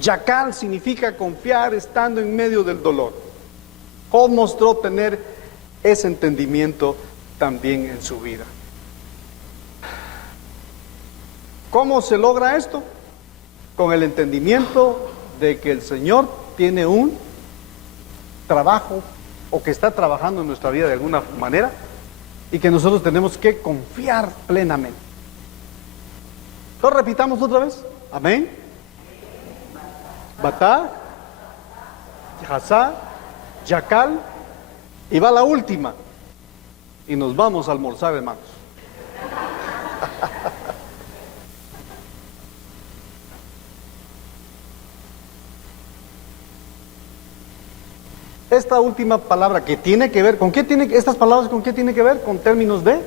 Yacal significa confiar estando en medio del dolor. Job mostró tener ese entendimiento también en su vida. ¿Cómo se logra esto? Con el entendimiento de que el Señor tiene un trabajo o que está trabajando en nuestra vida de alguna manera y que nosotros tenemos que confiar plenamente. Entonces repitamos otra vez. Amén. Batá, Yahazá, Yacal, y va la última. Y nos vamos a almorzar, hermanos. Esta última palabra que tiene que ver, ¿con qué tiene, estas palabras con qué tiene que ver? Con términos de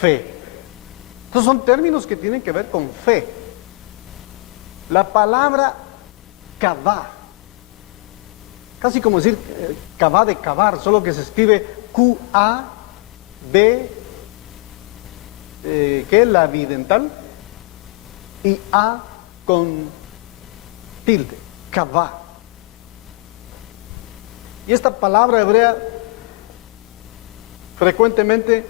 fe. Estos son términos que tienen que ver con fe. La palabra kavá, casi como decir kavá de cavar, solo que se escribe Q-A-B, ¿qué es la bidental? Y A con tilde, kavá. Y esta palabra hebrea, frecuentemente,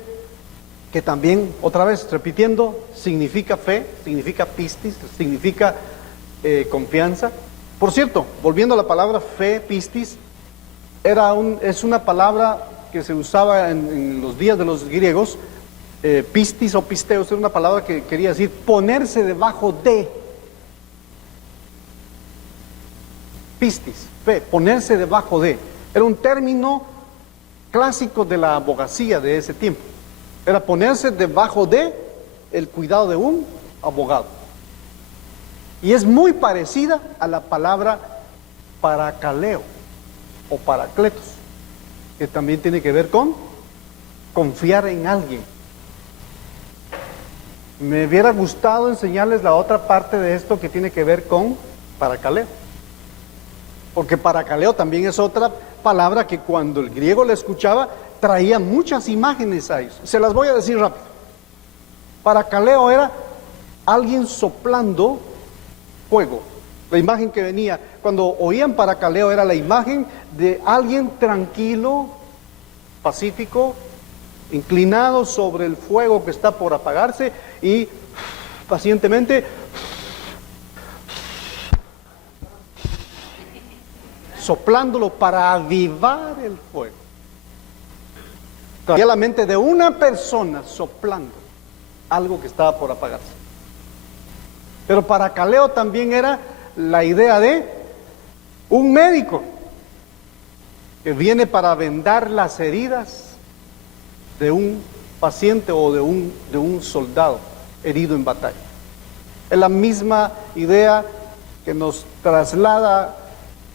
que también, otra vez, repitiendo, significa fe, significa pistis, significa confianza, Por cierto, volviendo a la palabra fe, pistis, es una palabra que se usaba en los días de los griegos. Pistis o pisteos era una palabra que quería decir ponerse debajo de. Pistis, fe, ponerse debajo de. Era un término clásico de la abogacía de ese tiempo. Era ponerse debajo de el cuidado de un abogado. Y es muy parecida a la palabra paracaleo o paracletos, que también tiene que ver con confiar en alguien. Me hubiera gustado enseñarles la otra parte de esto que tiene que ver con paracaleo. Porque paracaleo también es otra palabra que cuando el griego la escuchaba traía muchas imágenes a ellos. Se las voy a decir rápido. Paracaleo era alguien soplando fuego. La imagen que venía cuando oían paracaleo era la imagen de alguien tranquilo, pacífico, inclinado sobre el fuego que está por apagarse y pacientemente soplándolo para avivar el fuego. Traía la mente de una persona soplando algo que estaba por apagarse. Pero paracaleo también era la idea de un médico que viene para vendar las heridas de un paciente o de un soldado herido en batalla. Es la misma idea que nos traslada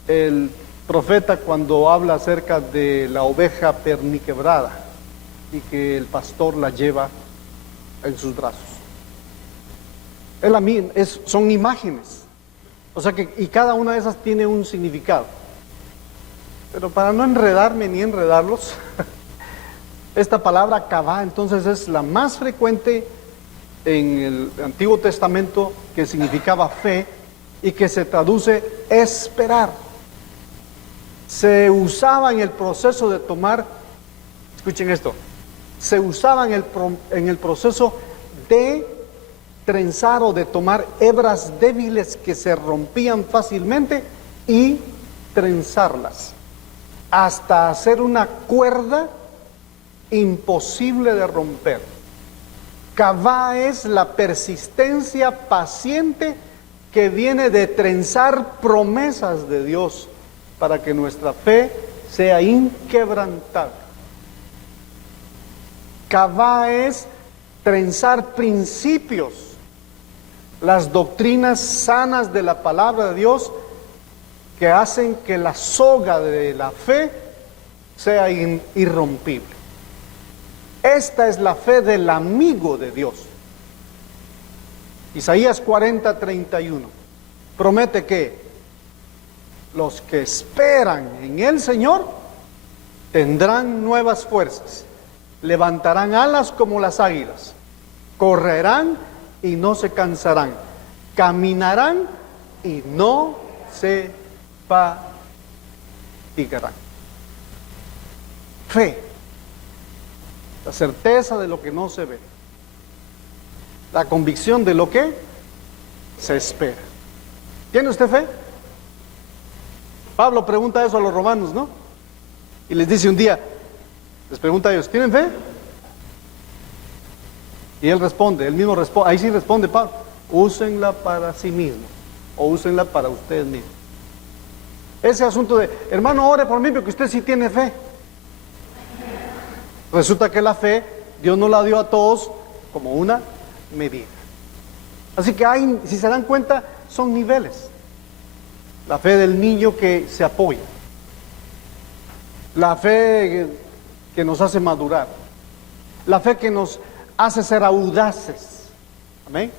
el profeta cuando habla acerca de la oveja perniquebrada y que el pastor la lleva en sus brazos. Son imágenes. O sea que, y cada una de esas tiene un significado. Pero para no enredarme ni enredarlos, esta palabra kavá entonces es la más frecuente en el Antiguo Testamento, que significaba fe y que se traduce esperar. Se usaba en el proceso de tomar, escuchen esto, se usaba en el proceso de trenzar o de tomar hebras débiles que se rompían fácilmente y trenzarlas hasta hacer una cuerda imposible de romper. Kavá es la persistencia paciente que viene de trenzar promesas de Dios para que nuestra fe sea inquebrantable. Kavá es trenzar principios, las doctrinas sanas de la palabra de Dios que hacen que la soga de la fe sea irrompible. Esta es la fe del amigo de Dios. Isaías 40:31 promete que los que esperan en el Señor tendrán nuevas fuerzas, levantarán alas como las águilas, correrán y no se cansarán, caminarán y no se fatigarán. Fe, la certeza de lo que no se ve, la convicción de lo que se espera. ¿Tiene usted fe? Pablo pregunta eso a los romanos, ¿no? Y les dice un día, les pregunta a ellos, ¿tienen fe? Y él mismo responde, ahí sí responde Pablo, úsenla para sí mismos o úsenla para ustedes mismos. Ese asunto de, hermano, ore por mí porque usted sí tiene fe. Resulta que la fe, Dios no la dio a todos como una medida. Así que hay, si se dan cuenta, son niveles. La fe del niño que se apoya. La fe que nos hace madurar. La fe que nos hace ser audaces. Amén.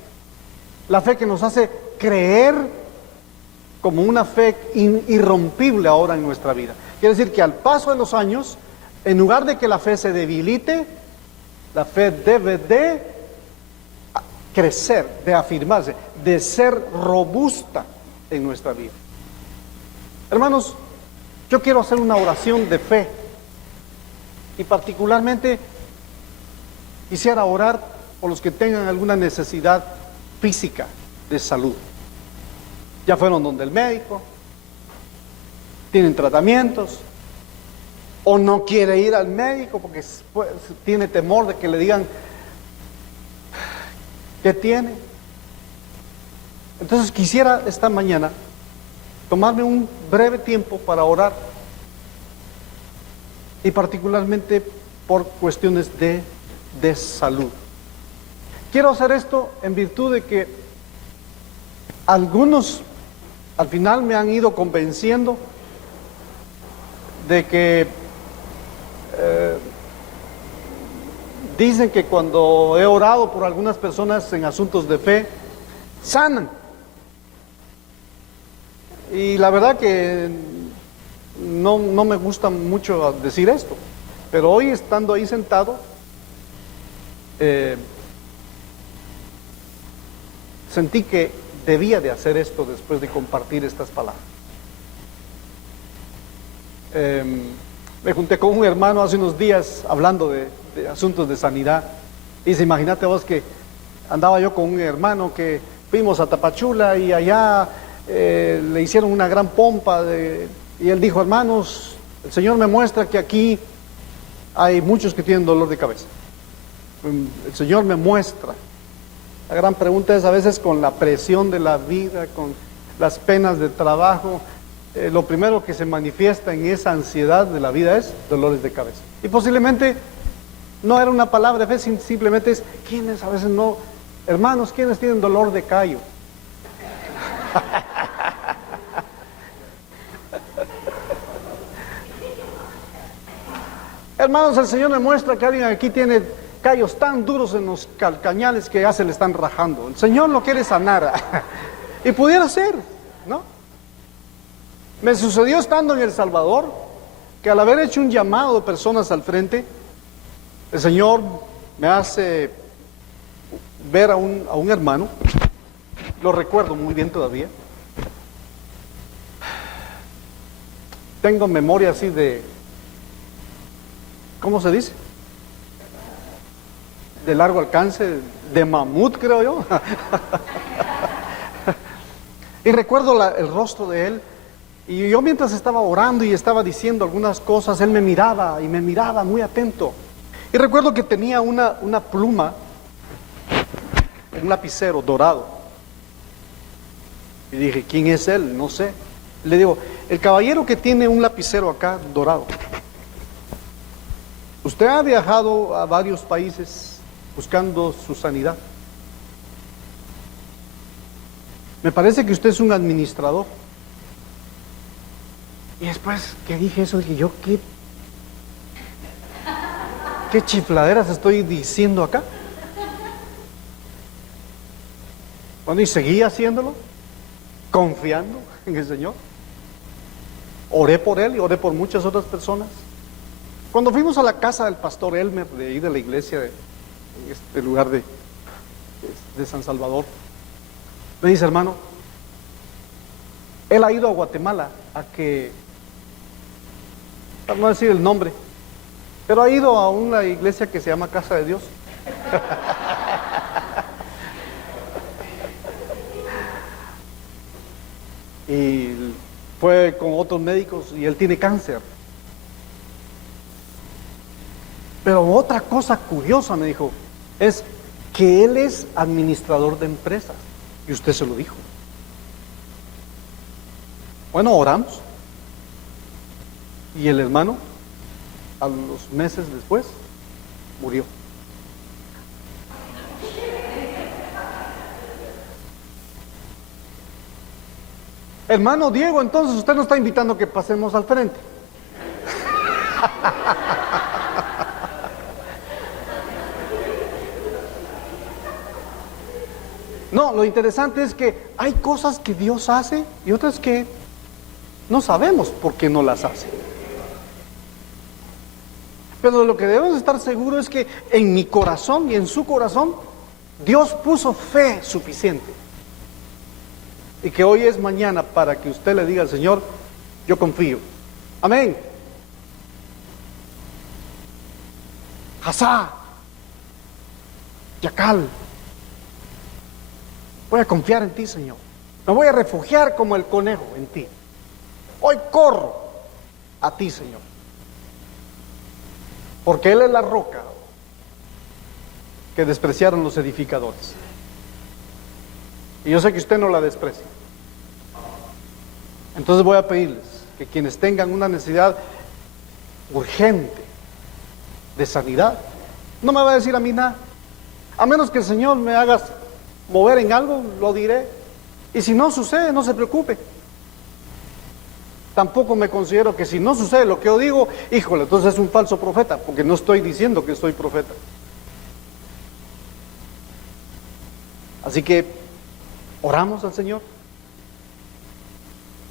La fe que nos hace creer como una fe irrompible ahora en nuestra vida. Quiere decir que al paso de los años, en lugar de que la fe se debilite, la fe debe de crecer, de afirmarse, de ser robusta en nuestra vida. Hermanos, yo quiero hacer una oración de fe y particularmente quisiera orar por los que tengan alguna necesidad física de salud. Ya fueron donde el médico, tienen tratamientos, o no quiere ir al médico porque tiene temor de que le digan qué tiene. Entonces quisiera esta mañana tomarme un breve tiempo para orar, y particularmente por cuestiones de salud. Quiero hacer esto en virtud de que algunos al final me han ido convenciendo de que dicen que cuando he orado por algunas personas en asuntos de fe, sanan. Y la verdad que no me gusta mucho decir esto, pero hoy, estando ahí sentado, sentí que debía de hacer esto después de compartir estas palabras. Me junté con un hermano hace unos días hablando de asuntos de sanidad, y dice, imagínate vos que andaba yo con un hermano que fuimos a Tapachula y allá le hicieron una gran pompa y él dijo, hermanos, el Señor me muestra que aquí hay muchos que tienen dolor de cabeza. El Señor me muestra. La gran pregunta es, a veces con la presión de la vida, con las penas de trabajo, lo primero que se manifiesta en esa ansiedad de la vida es dolores de cabeza. Y posiblemente no era una palabra de fe, simplemente es, ¿quiénes a veces no? Hermanos, ¿quiénes tienen dolor de callo? Hermanos, el Señor me muestra que alguien aquí tiene callos tan duros en los calcañales que ya se le están rajando. El Señor lo quiere sanar. Y pudiera ser, ¿no? Me sucedió estando en El Salvador, que al haber hecho un llamado de personas al frente, el Señor me hace ver a un hermano, lo recuerdo muy bien todavía. Tengo memoria así de, ¿cómo se dice? De largo alcance, de mamut, creo yo. Y recuerdo el rostro de él, y yo mientras estaba orando y estaba diciendo algunas cosas, él me miraba y me miraba muy atento. Y recuerdo que tenía una pluma, un lapicero dorado. Y dije, ¿quién es él? No sé. Le digo, el caballero que tiene un lapicero acá dorado. Usted ha viajado a varios países buscando su sanidad. Me parece que usted es un administrador. Y después que dije eso, dije yo, ¿qué chifladeras estoy diciendo acá? Bueno, y seguí haciéndolo, confiando en el Señor. Oré por él y oré por muchas otras personas. Cuando fuimos a la casa del pastor Elmer, de ahí de la iglesia, en este lugar de San Salvador, me dice, hermano, él ha ido a Guatemala para no decir el nombre, pero ha ido a una iglesia que se llama Casa de Dios. Y fue con otros médicos y él tiene cáncer. Pero otra cosa curiosa, me dijo, es que él es administrador de empresas. Y usted se lo dijo. Bueno, oramos. Y el hermano, a los meses después, murió. Hermano Diego, entonces usted nos está invitando a que pasemos al frente. No, lo interesante es que hay cosas que Dios hace y otras que no sabemos por qué no las hace. Pero lo que debemos estar seguros es que en mi corazón y en su corazón, Dios puso fe suficiente. Y que hoy es mañana para que usted le diga al Señor, yo confío. Amén. Hasá, Yacal, voy a confiar en ti, Señor. Me voy a refugiar como el conejo en ti. Hoy corro a ti, Señor, porque Él es la roca que despreciaron los edificadores. Y yo sé que usted no la desprecia. Entonces voy a pedirles que quienes tengan una necesidad urgente de sanidad, no me va a decir a mí nada. A menos que el Señor me haga mover en algo, lo diré. Y si no sucede, no se preocupe. Tampoco me considero que si no sucede lo que yo digo, híjole, entonces es un falso profeta, porque no estoy diciendo que soy profeta. Así que oramos al Señor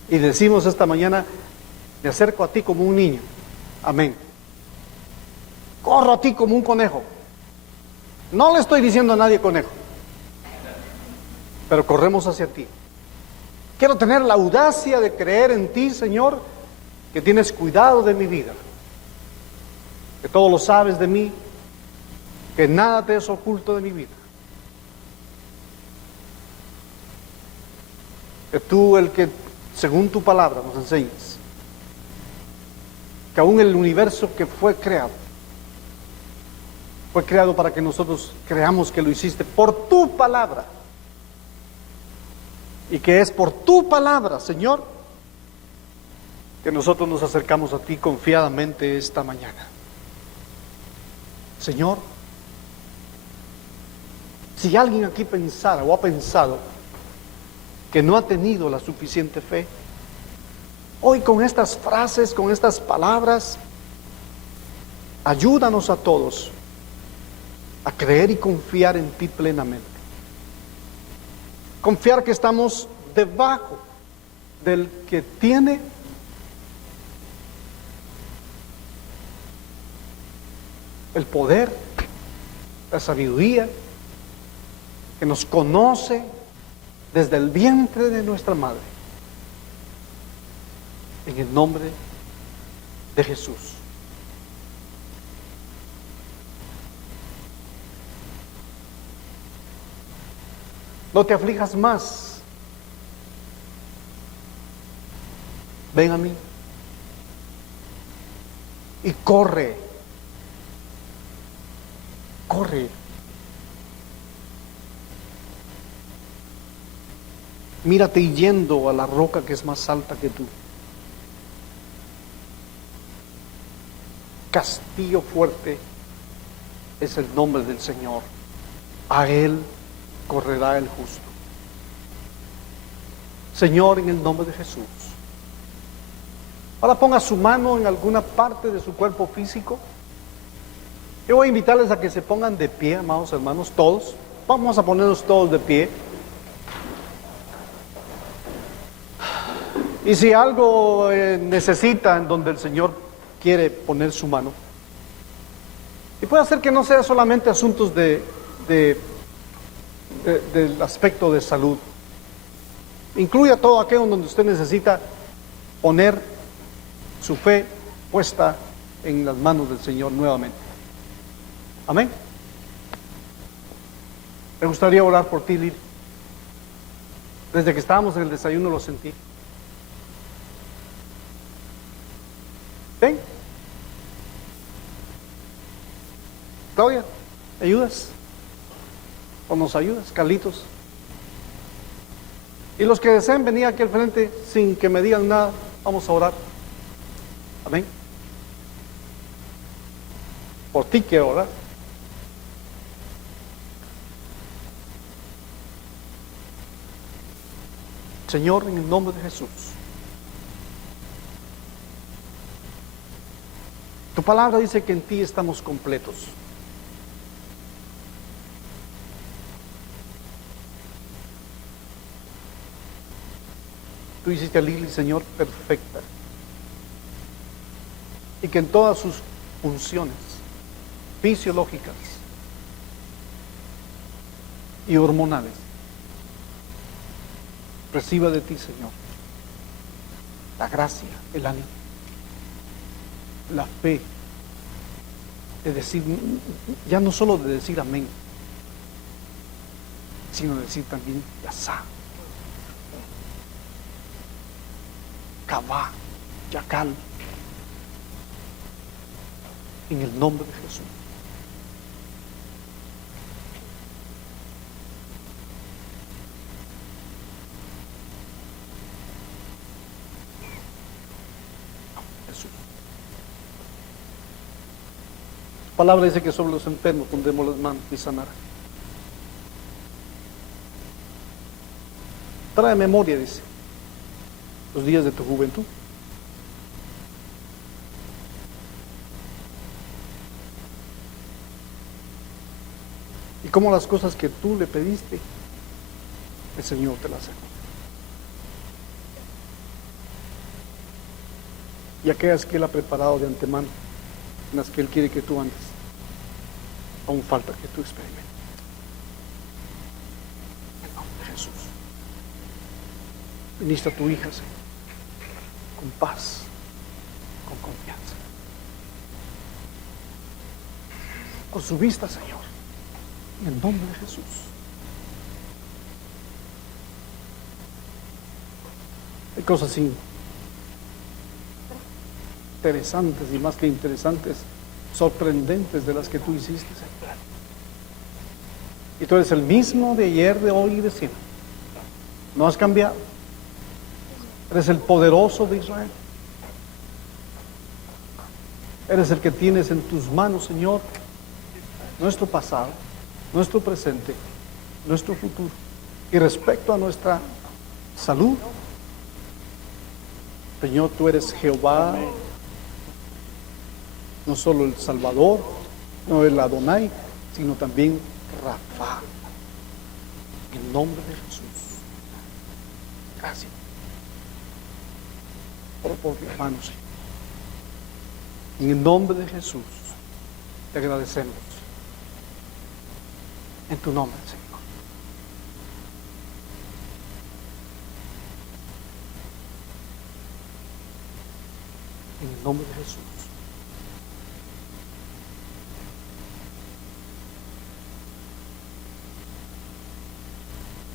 y decimos esta mañana: me acerco a ti como un niño. Amén. Corro a ti como un conejo. No le estoy diciendo a nadie conejo, pero corremos hacia ti. Quiero tener la audacia de creer en ti, Señor, que tienes cuidado de mi vida, que todo lo sabes de mí, que nada te es oculto de mi vida. Que tú, el que según tu palabra nos enseñes, que aún el universo que fue creado para que nosotros creamos que lo hiciste por tu palabra, y que es por tu palabra, Señor, que nosotros nos acercamos a ti confiadamente esta mañana. Señor, si alguien aquí pensara o ha pensado que no ha tenido la suficiente fe, hoy con estas frases, con estas palabras, ayúdanos a todos a creer y confiar en ti plenamente. Confiar que estamos debajo del que tiene el poder, la sabiduría, que nos conoce desde el vientre de nuestra madre. En el nombre de Jesús. No te aflijas más. Ven a mí y corre. Corre. Mírate yendo a la roca que es más alta que tú. Castillo fuerte es el nombre del Señor. A Él correrá el justo. Señor, en el nombre de Jesús. Ahora ponga su mano en alguna parte de su cuerpo físico. Yo voy a invitarles a que se pongan de pie, amados hermanos, todos. Vamos a ponernos todos de pie. Y si algo necesitan donde el Señor quiere poner su mano, y puede ser que no sea solamente asuntos del aspecto de salud, incluya todo aquello donde usted necesita poner su fe puesta en las manos del Señor nuevamente. Amén. Me gustaría orar por ti, Lili. Desde que estábamos en el desayuno lo sentí. Ven. Claudia, ¿me ayudas? ¿O nos ayudas, Carlitos? Y los que deseen venir aquí al frente sin que me digan nada, vamos a orar. Amén. Por ti quiero orar. Señor, en el nombre de Jesús. Tu palabra dice que en ti estamos completos. Tú hiciste a Lili, Señor, perfecta. Y que en todas sus funciones fisiológicas y hormonales reciba de ti, Señor, la gracia, el ánimo, la fe de decir, ya no solo de decir amén, sino de decir también ya sa. Cabá, Yacal, en el nombre de Jesús. Jesús. La palabra dice que sobre los enfermos pondremos las manos y sanarán. Trae memoria, dice, los días de tu juventud. Y cómo las cosas que tú le pediste, el Señor te las sacó. Y aquellas que Él ha preparado de antemano, en las que Él quiere que tú andes, aún falta que tú experimentes. En nombre de Jesús. Ministra a tu hija, Señor, con paz, con confianza, con su vista, Señor, en el nombre de Jesús. Hay cosas interesantes y más que interesantes, sorprendentes de las que tú hiciste, Señor. Y tú eres el mismo de ayer, de hoy y de siempre. No has cambiado. Eres el poderoso de Israel. Eres el que tienes en tus manos, Señor, nuestro pasado, nuestro presente, nuestro futuro. Y respecto a nuestra salud, Señor, tú eres Jehová, no solo el Salvador, no el Adonai, sino también Rafa. En el nombre de Jesús. Gracias. Oro por mi hermano, Señor. En el nombre de Jesús, te agradecemos. En tu nombre, Señor. En el nombre de Jesús.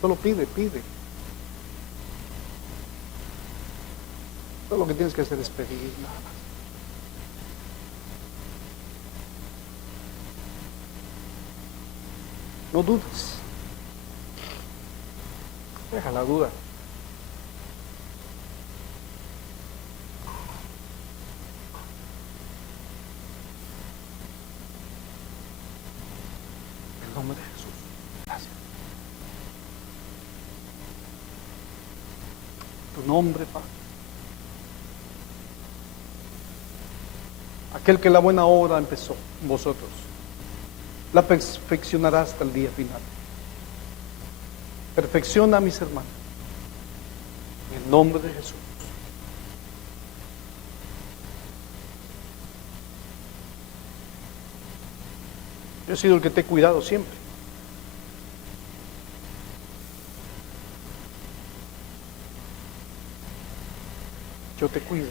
Solo pide. Todo lo que tienes que hacer es pedir, nada más. No dudes. Deja la duda. En el nombre de Jesús. Gracias. Tu nombre, Padre. Aquel que la buena obra empezó en vosotros, la perfeccionará hasta el día final. Perfecciona a mis hermanos. En el nombre de Jesús. Yo he sido el que te he cuidado siempre. Yo te cuido.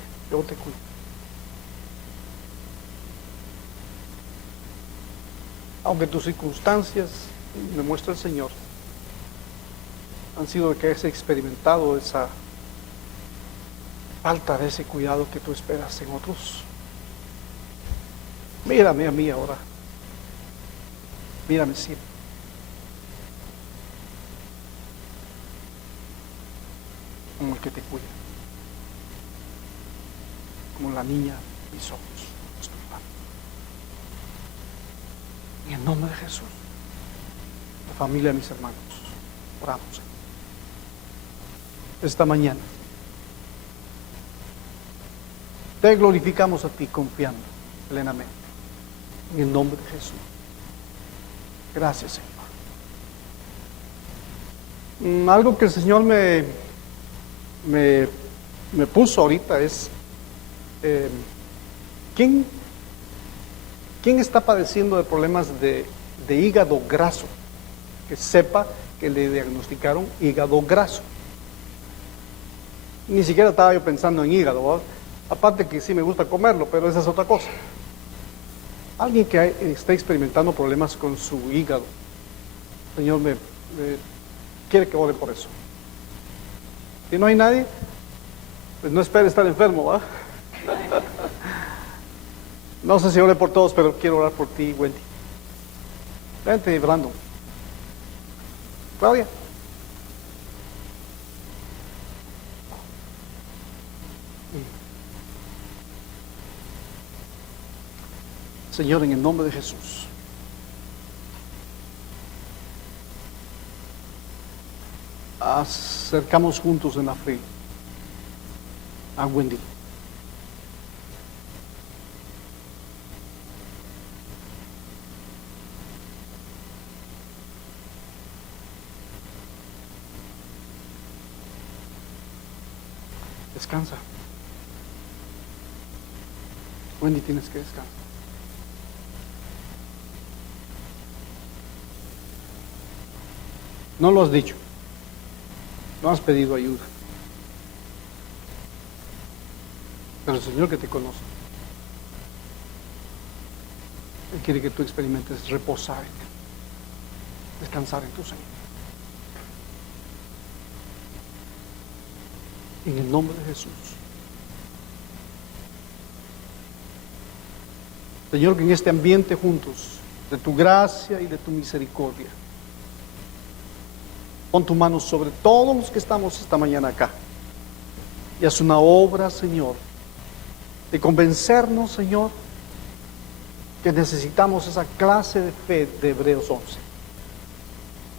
Aunque tus circunstancias, me muestra el Señor, han sido que has experimentado esa falta de ese cuidado que tú esperas en otros. Mírame a mí ahora. Mírame siempre. Como el que te cuida. Como la niña de mis ojos. En el nombre de Jesús, la familia de mis hermanos, oramos esta mañana. Te glorificamos a ti confiando plenamente. En el nombre de Jesús. Gracias, Señor. Algo que el Señor me puso ahorita es, ¿quién está padeciendo de problemas de hígado graso? Que sepa que le diagnosticaron hígado graso. Ni siquiera estaba yo pensando en hígado, ¿verdad? Aparte que sí me gusta comerlo, pero esa es otra cosa. Alguien que está experimentando problemas con su hígado, el Señor me quiere que ore por eso. Si no hay nadie, Pues no espere estar enfermo, ¿va? No sé si oré por todos, pero quiero orar por ti, Wendy. Vente, Brandon. Claudia. Señor, en el nombre de Jesús, acercamos juntos en la fe a Wendy. Descansa. Wendy, tienes que descansar. No lo has dicho. No has pedido ayuda. Pero el Señor que te conoce, Él quiere que tú experimentes reposar en Él, descansar en tu Señor. En el nombre de Jesús. Señor, que en este ambiente juntos, de tu gracia y de tu misericordia, pon tu mano sobre todos los que estamos esta mañana acá. Y haz una obra, Señor, de convencernos, Señor, que necesitamos esa clase de fe de Hebreos 11.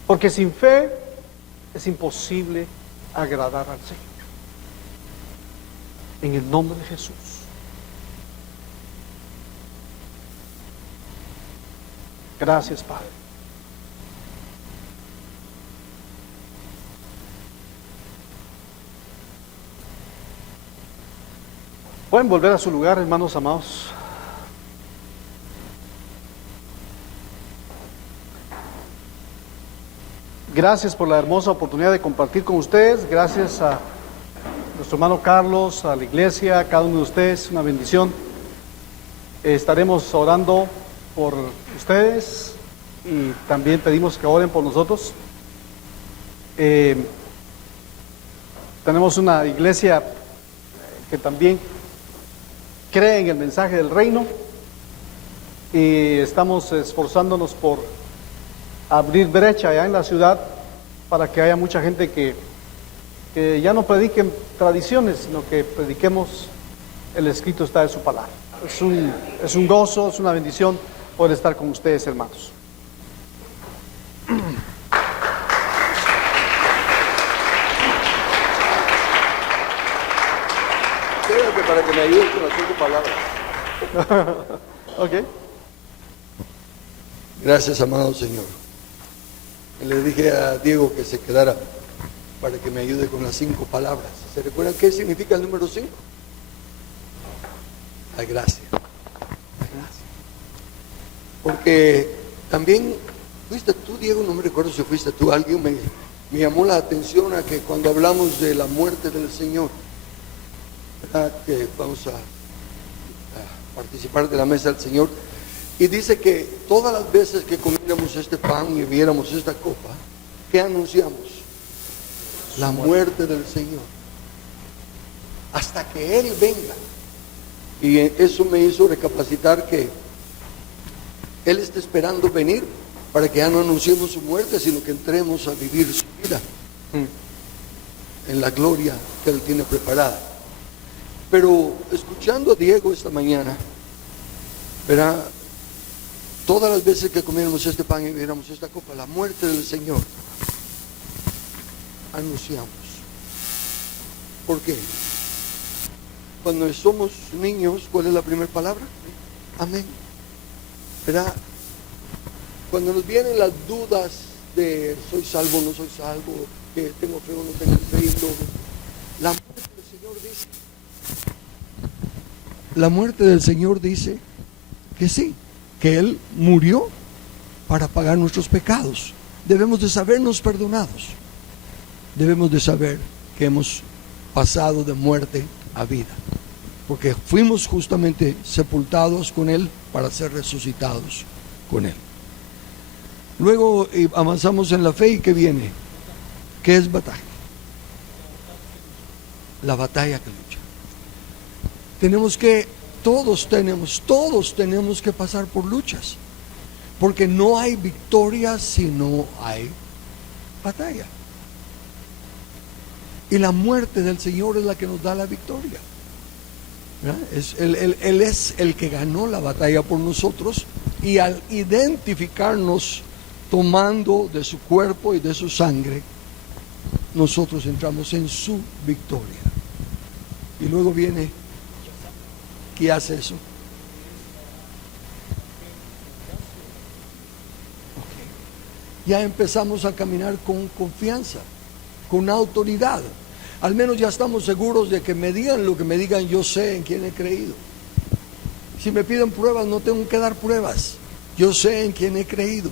Porque sin fe es imposible agradar al Señor. En el nombre de Jesús. Gracias, Padre. Pueden volver a su lugar, hermanos amados. Gracias por la hermosa oportunidad de compartir con ustedes. Gracias a nuestro hermano Carlos, a la iglesia, a cada uno de ustedes, una bendición. Estaremos orando por ustedes y también pedimos que oren por nosotros. Tenemos una iglesia que también cree en el mensaje del reino y estamos esforzándonos por abrir brecha allá en la ciudad para que haya mucha gente que ya no prediquen tradiciones, sino que prediquemos el escrito está de su palabra. Es un gozo, es una bendición poder estar con ustedes, hermanos. Quédate para que me ayudes con las 5 palabras. Ok. Gracias, amado Señor. Le dije a Diego que se quedara para que me ayude con las 5 palabras. ¿Se recuerdan qué significa el número 5? La gracia. La gracia. Porque también fuiste tú, Diego, no me recuerdo si fuiste tú, alguien me llamó la atención a que cuando hablamos de la muerte del Señor, ¿verdad? Que vamos a participar de la mesa del Señor, y dice que todas las veces que comiéramos este pan y viéramos esta copa, ¿qué anunciamos? La muerte del Señor hasta que Él venga. Y eso me hizo recapacitar que Él está esperando venir para que ya no anunciemos su muerte, sino que entremos a vivir su vida en la gloria que Él tiene preparada. Pero escuchando a Diego esta mañana, verá, todas las veces que comiéramos este pan y viéramos esta copa, la muerte del Señor, anunciamos. ¿Por qué? Cuando somos niños, ¿cuál es la primera palabra? Amén. ¿Verdad? Cuando nos vienen las dudas de soy salvo o no soy salvo, que tengo fe o no tengo fe, la muerte del Señor dice, la muerte del Señor dice que sí, que Él murió para pagar nuestros pecados. Debemos de sabernos perdonados. Debemos de saber que hemos pasado de muerte a vida, porque fuimos justamente sepultados con Él para ser resucitados con Él. Luego avanzamos en la fe y ¿qué viene? ¿Qué es batalla? La batalla que lucha. todos tenemos que pasar por luchas, porque no hay victoria si no hay batalla. Y la muerte del Señor es la que nos da la victoria. Él es el que ganó la batalla por nosotros, y al identificarnos tomando de su cuerpo y de su sangre, nosotros entramos en su victoria. Y luego viene, ¿qué hace eso? Okay. Ya empezamos a caminar con confianza, con autoridad. Al menos ya estamos seguros de que me digan lo que me digan, yo sé en quién he creído. Si me piden pruebas, no tengo que dar pruebas. Yo sé en quién he creído.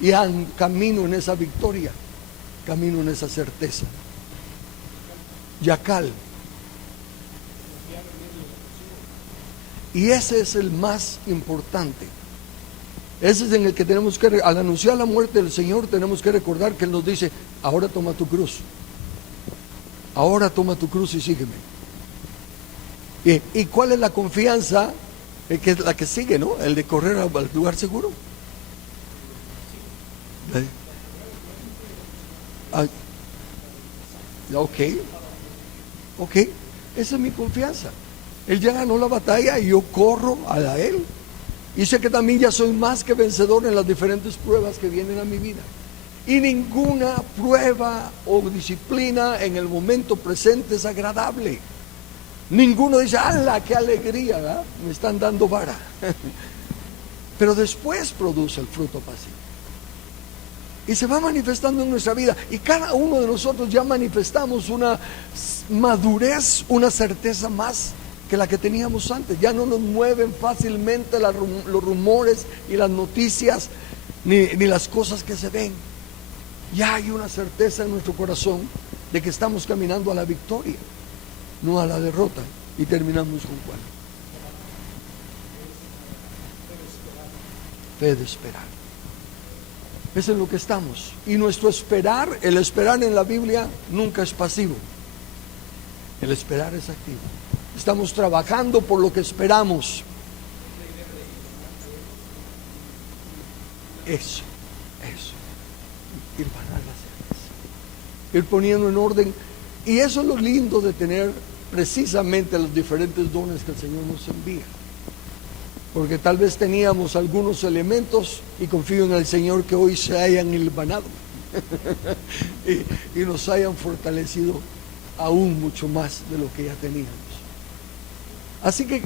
Y camino en esa victoria, camino en esa certeza. Yacal. Y ese es el más importante. Ese es en el que tenemos que, al anunciar la muerte del Señor, tenemos que recordar que Él nos dice: ahora toma tu cruz. Ahora toma tu cruz y sígueme. ¿Y cuál es la confianza? Que es la que sigue, ¿no? El de correr al lugar seguro. Ok, esa es mi confianza. Él ya ganó la batalla y yo corro a Él. Y sé que también ya soy más que vencedor en las diferentes pruebas que vienen a mi vida. Y ninguna prueba o disciplina en el momento presente es agradable. Ninguno dice: ¡hala, qué alegría! ¿verdad? Me están dando vara. Pero después produce el fruto pacífico. Y se va manifestando en nuestra vida. Y cada uno de nosotros ya manifestamos una madurez, una certeza más que la que teníamos antes. Ya no nos mueven fácilmente los rumores y las noticias, ni las cosas que se ven. Ya hay una certeza en nuestro corazón de que estamos caminando a la victoria, no a la derrota. Y terminamos con ¿cuál? Fe de esperar. Eso es lo que estamos. Y nuestro esperar, el esperar en la Biblia nunca es pasivo. El esperar es activo. Estamos trabajando por lo que esperamos. Eso. Ir para las certeza, ir poniendo en orden. Y eso es lo lindo de tener precisamente los diferentes dones que el Señor nos envía. Porque tal vez teníamos algunos elementos, y confío en el Señor que hoy se hayan hilvanado y nos hayan fortalecido aún mucho más de lo que ya teníamos. Así que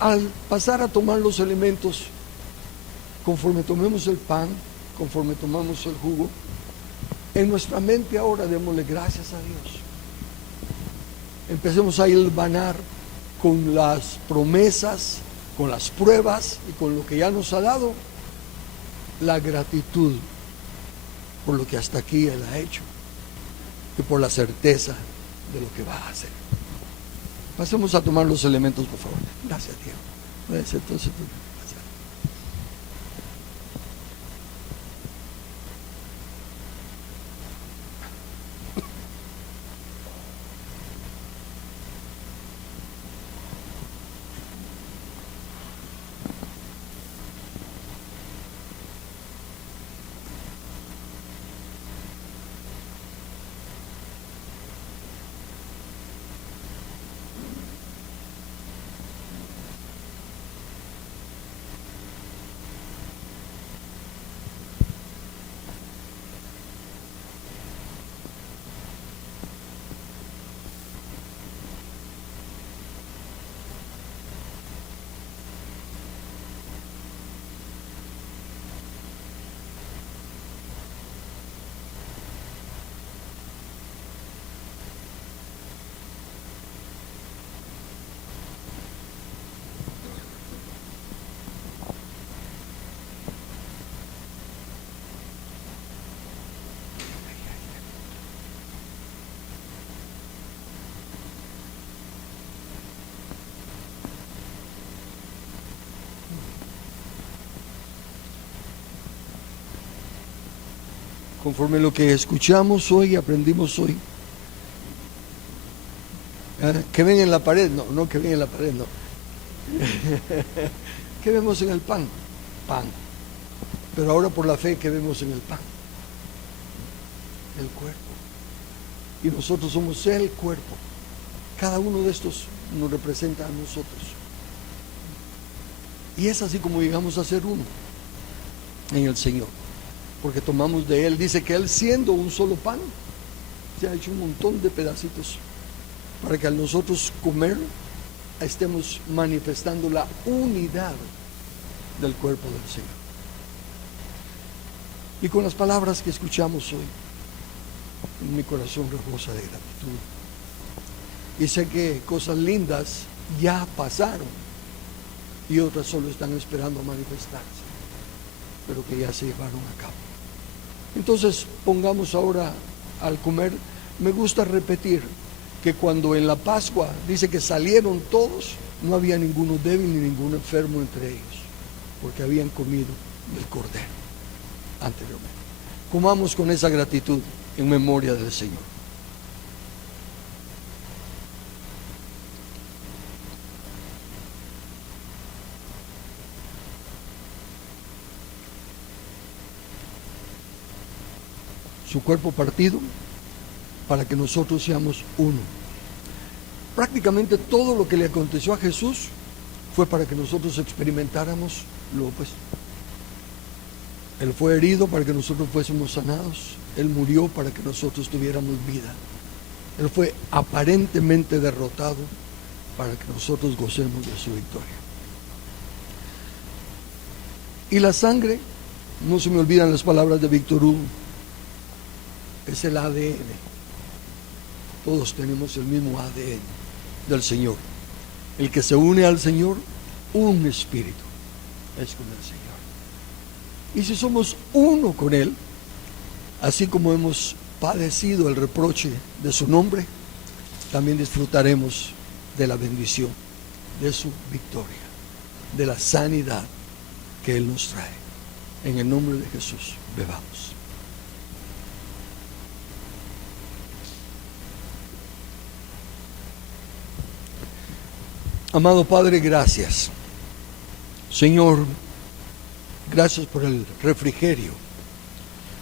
al pasar a tomar los elementos, conforme tomemos el pan, conforme tomamos el jugo, en nuestra mente ahora démosle gracias a Dios. Empecemos a hilvanar con las promesas, con las pruebas y con lo que ya nos ha dado, la gratitud por lo que hasta aquí Él ha hecho y por la certeza de lo que va a hacer. Pasemos a tomar los elementos, por favor. Gracias, Dios. Puede ser entonces tú. Gracias. Conforme lo que escuchamos hoy, aprendimos hoy, ¿Qué ven en la pared? No, no que ven en la pared, no. ¿Qué vemos en el pan? Pan. Pero ahora por la fe, ¿qué vemos en el pan? El cuerpo. Y nosotros somos el cuerpo. Cada uno de estos nos representa a nosotros. Y es así como llegamos a ser uno en el Señor. Porque tomamos de Él. Dice que Él, siendo un solo pan, se ha hecho un montón de pedacitos para que al nosotros comer estemos manifestando la unidad del cuerpo del Señor. Y con las palabras que escuchamos hoy, mi corazón rebosa de gratitud. Y sé que cosas lindas ya pasaron y otras solo están esperando a manifestarse, pero que ya se llevaron a cabo. Entonces pongamos ahora al comer. Me gusta repetir que cuando en la Pascua dice que salieron todos, no había ninguno débil ni ninguno enfermo entre ellos, porque habían comido del Cordero anteriormente. Comamos con esa gratitud en memoria del Señor. Su cuerpo partido para que nosotros seamos uno. Prácticamente todo lo que le aconteció a Jesús fue para que nosotros experimentáramos lo opuesto. Él fue herido para que nosotros fuésemos sanados. Él murió para que nosotros tuviéramos vida. Él fue aparentemente derrotado para que nosotros gocemos de su victoria. Y la sangre, no se me olvidan las palabras de Víctor Hugo, es el ADN. Todos tenemos el mismo ADN del Señor. El que se une al Señor, un espíritu es con el Señor. Y si somos uno con Él, así como hemos padecido el reproche de su nombre, también disfrutaremos de la bendición, de su victoria, de la sanidad que Él nos trae. En el nombre de Jesús, bebamos. Amado Padre, gracias. Señor, gracias por el refrigerio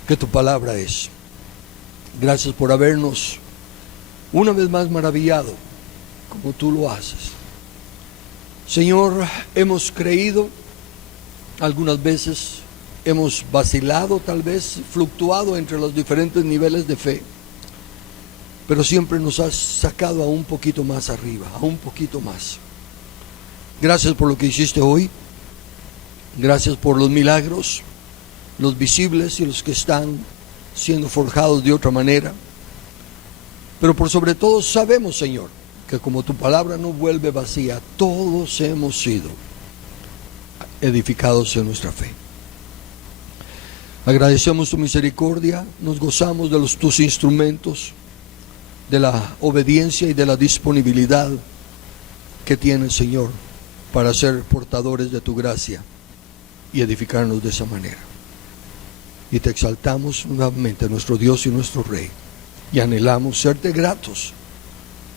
que tu palabra es. Gracias por habernos una vez más maravillado como tú lo haces. Señor, hemos creído, algunas veces hemos vacilado, tal vez fluctuado entre los diferentes niveles de fe, pero siempre nos has sacado a un poquito más arriba, a un poquito más. Gracias por lo que hiciste hoy. Gracias por los milagros, los visibles y los que están siendo forjados de otra manera. Pero por sobre todo sabemos, Señor, que como tu palabra no vuelve vacía, todos hemos sido edificados en nuestra fe. Agradecemos tu misericordia, nos gozamos de tus instrumentos, de la obediencia y de la disponibilidad que tienes, Señor, para ser portadores de tu gracia y edificarnos de esa manera. Y te exaltamos nuevamente, nuestro Dios y nuestro Rey, y anhelamos serte gratos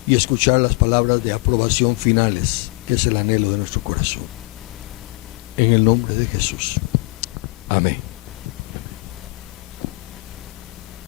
y escuchar las palabras de aprobación finales, que es el anhelo de nuestro corazón. En el nombre de Jesús. Amén.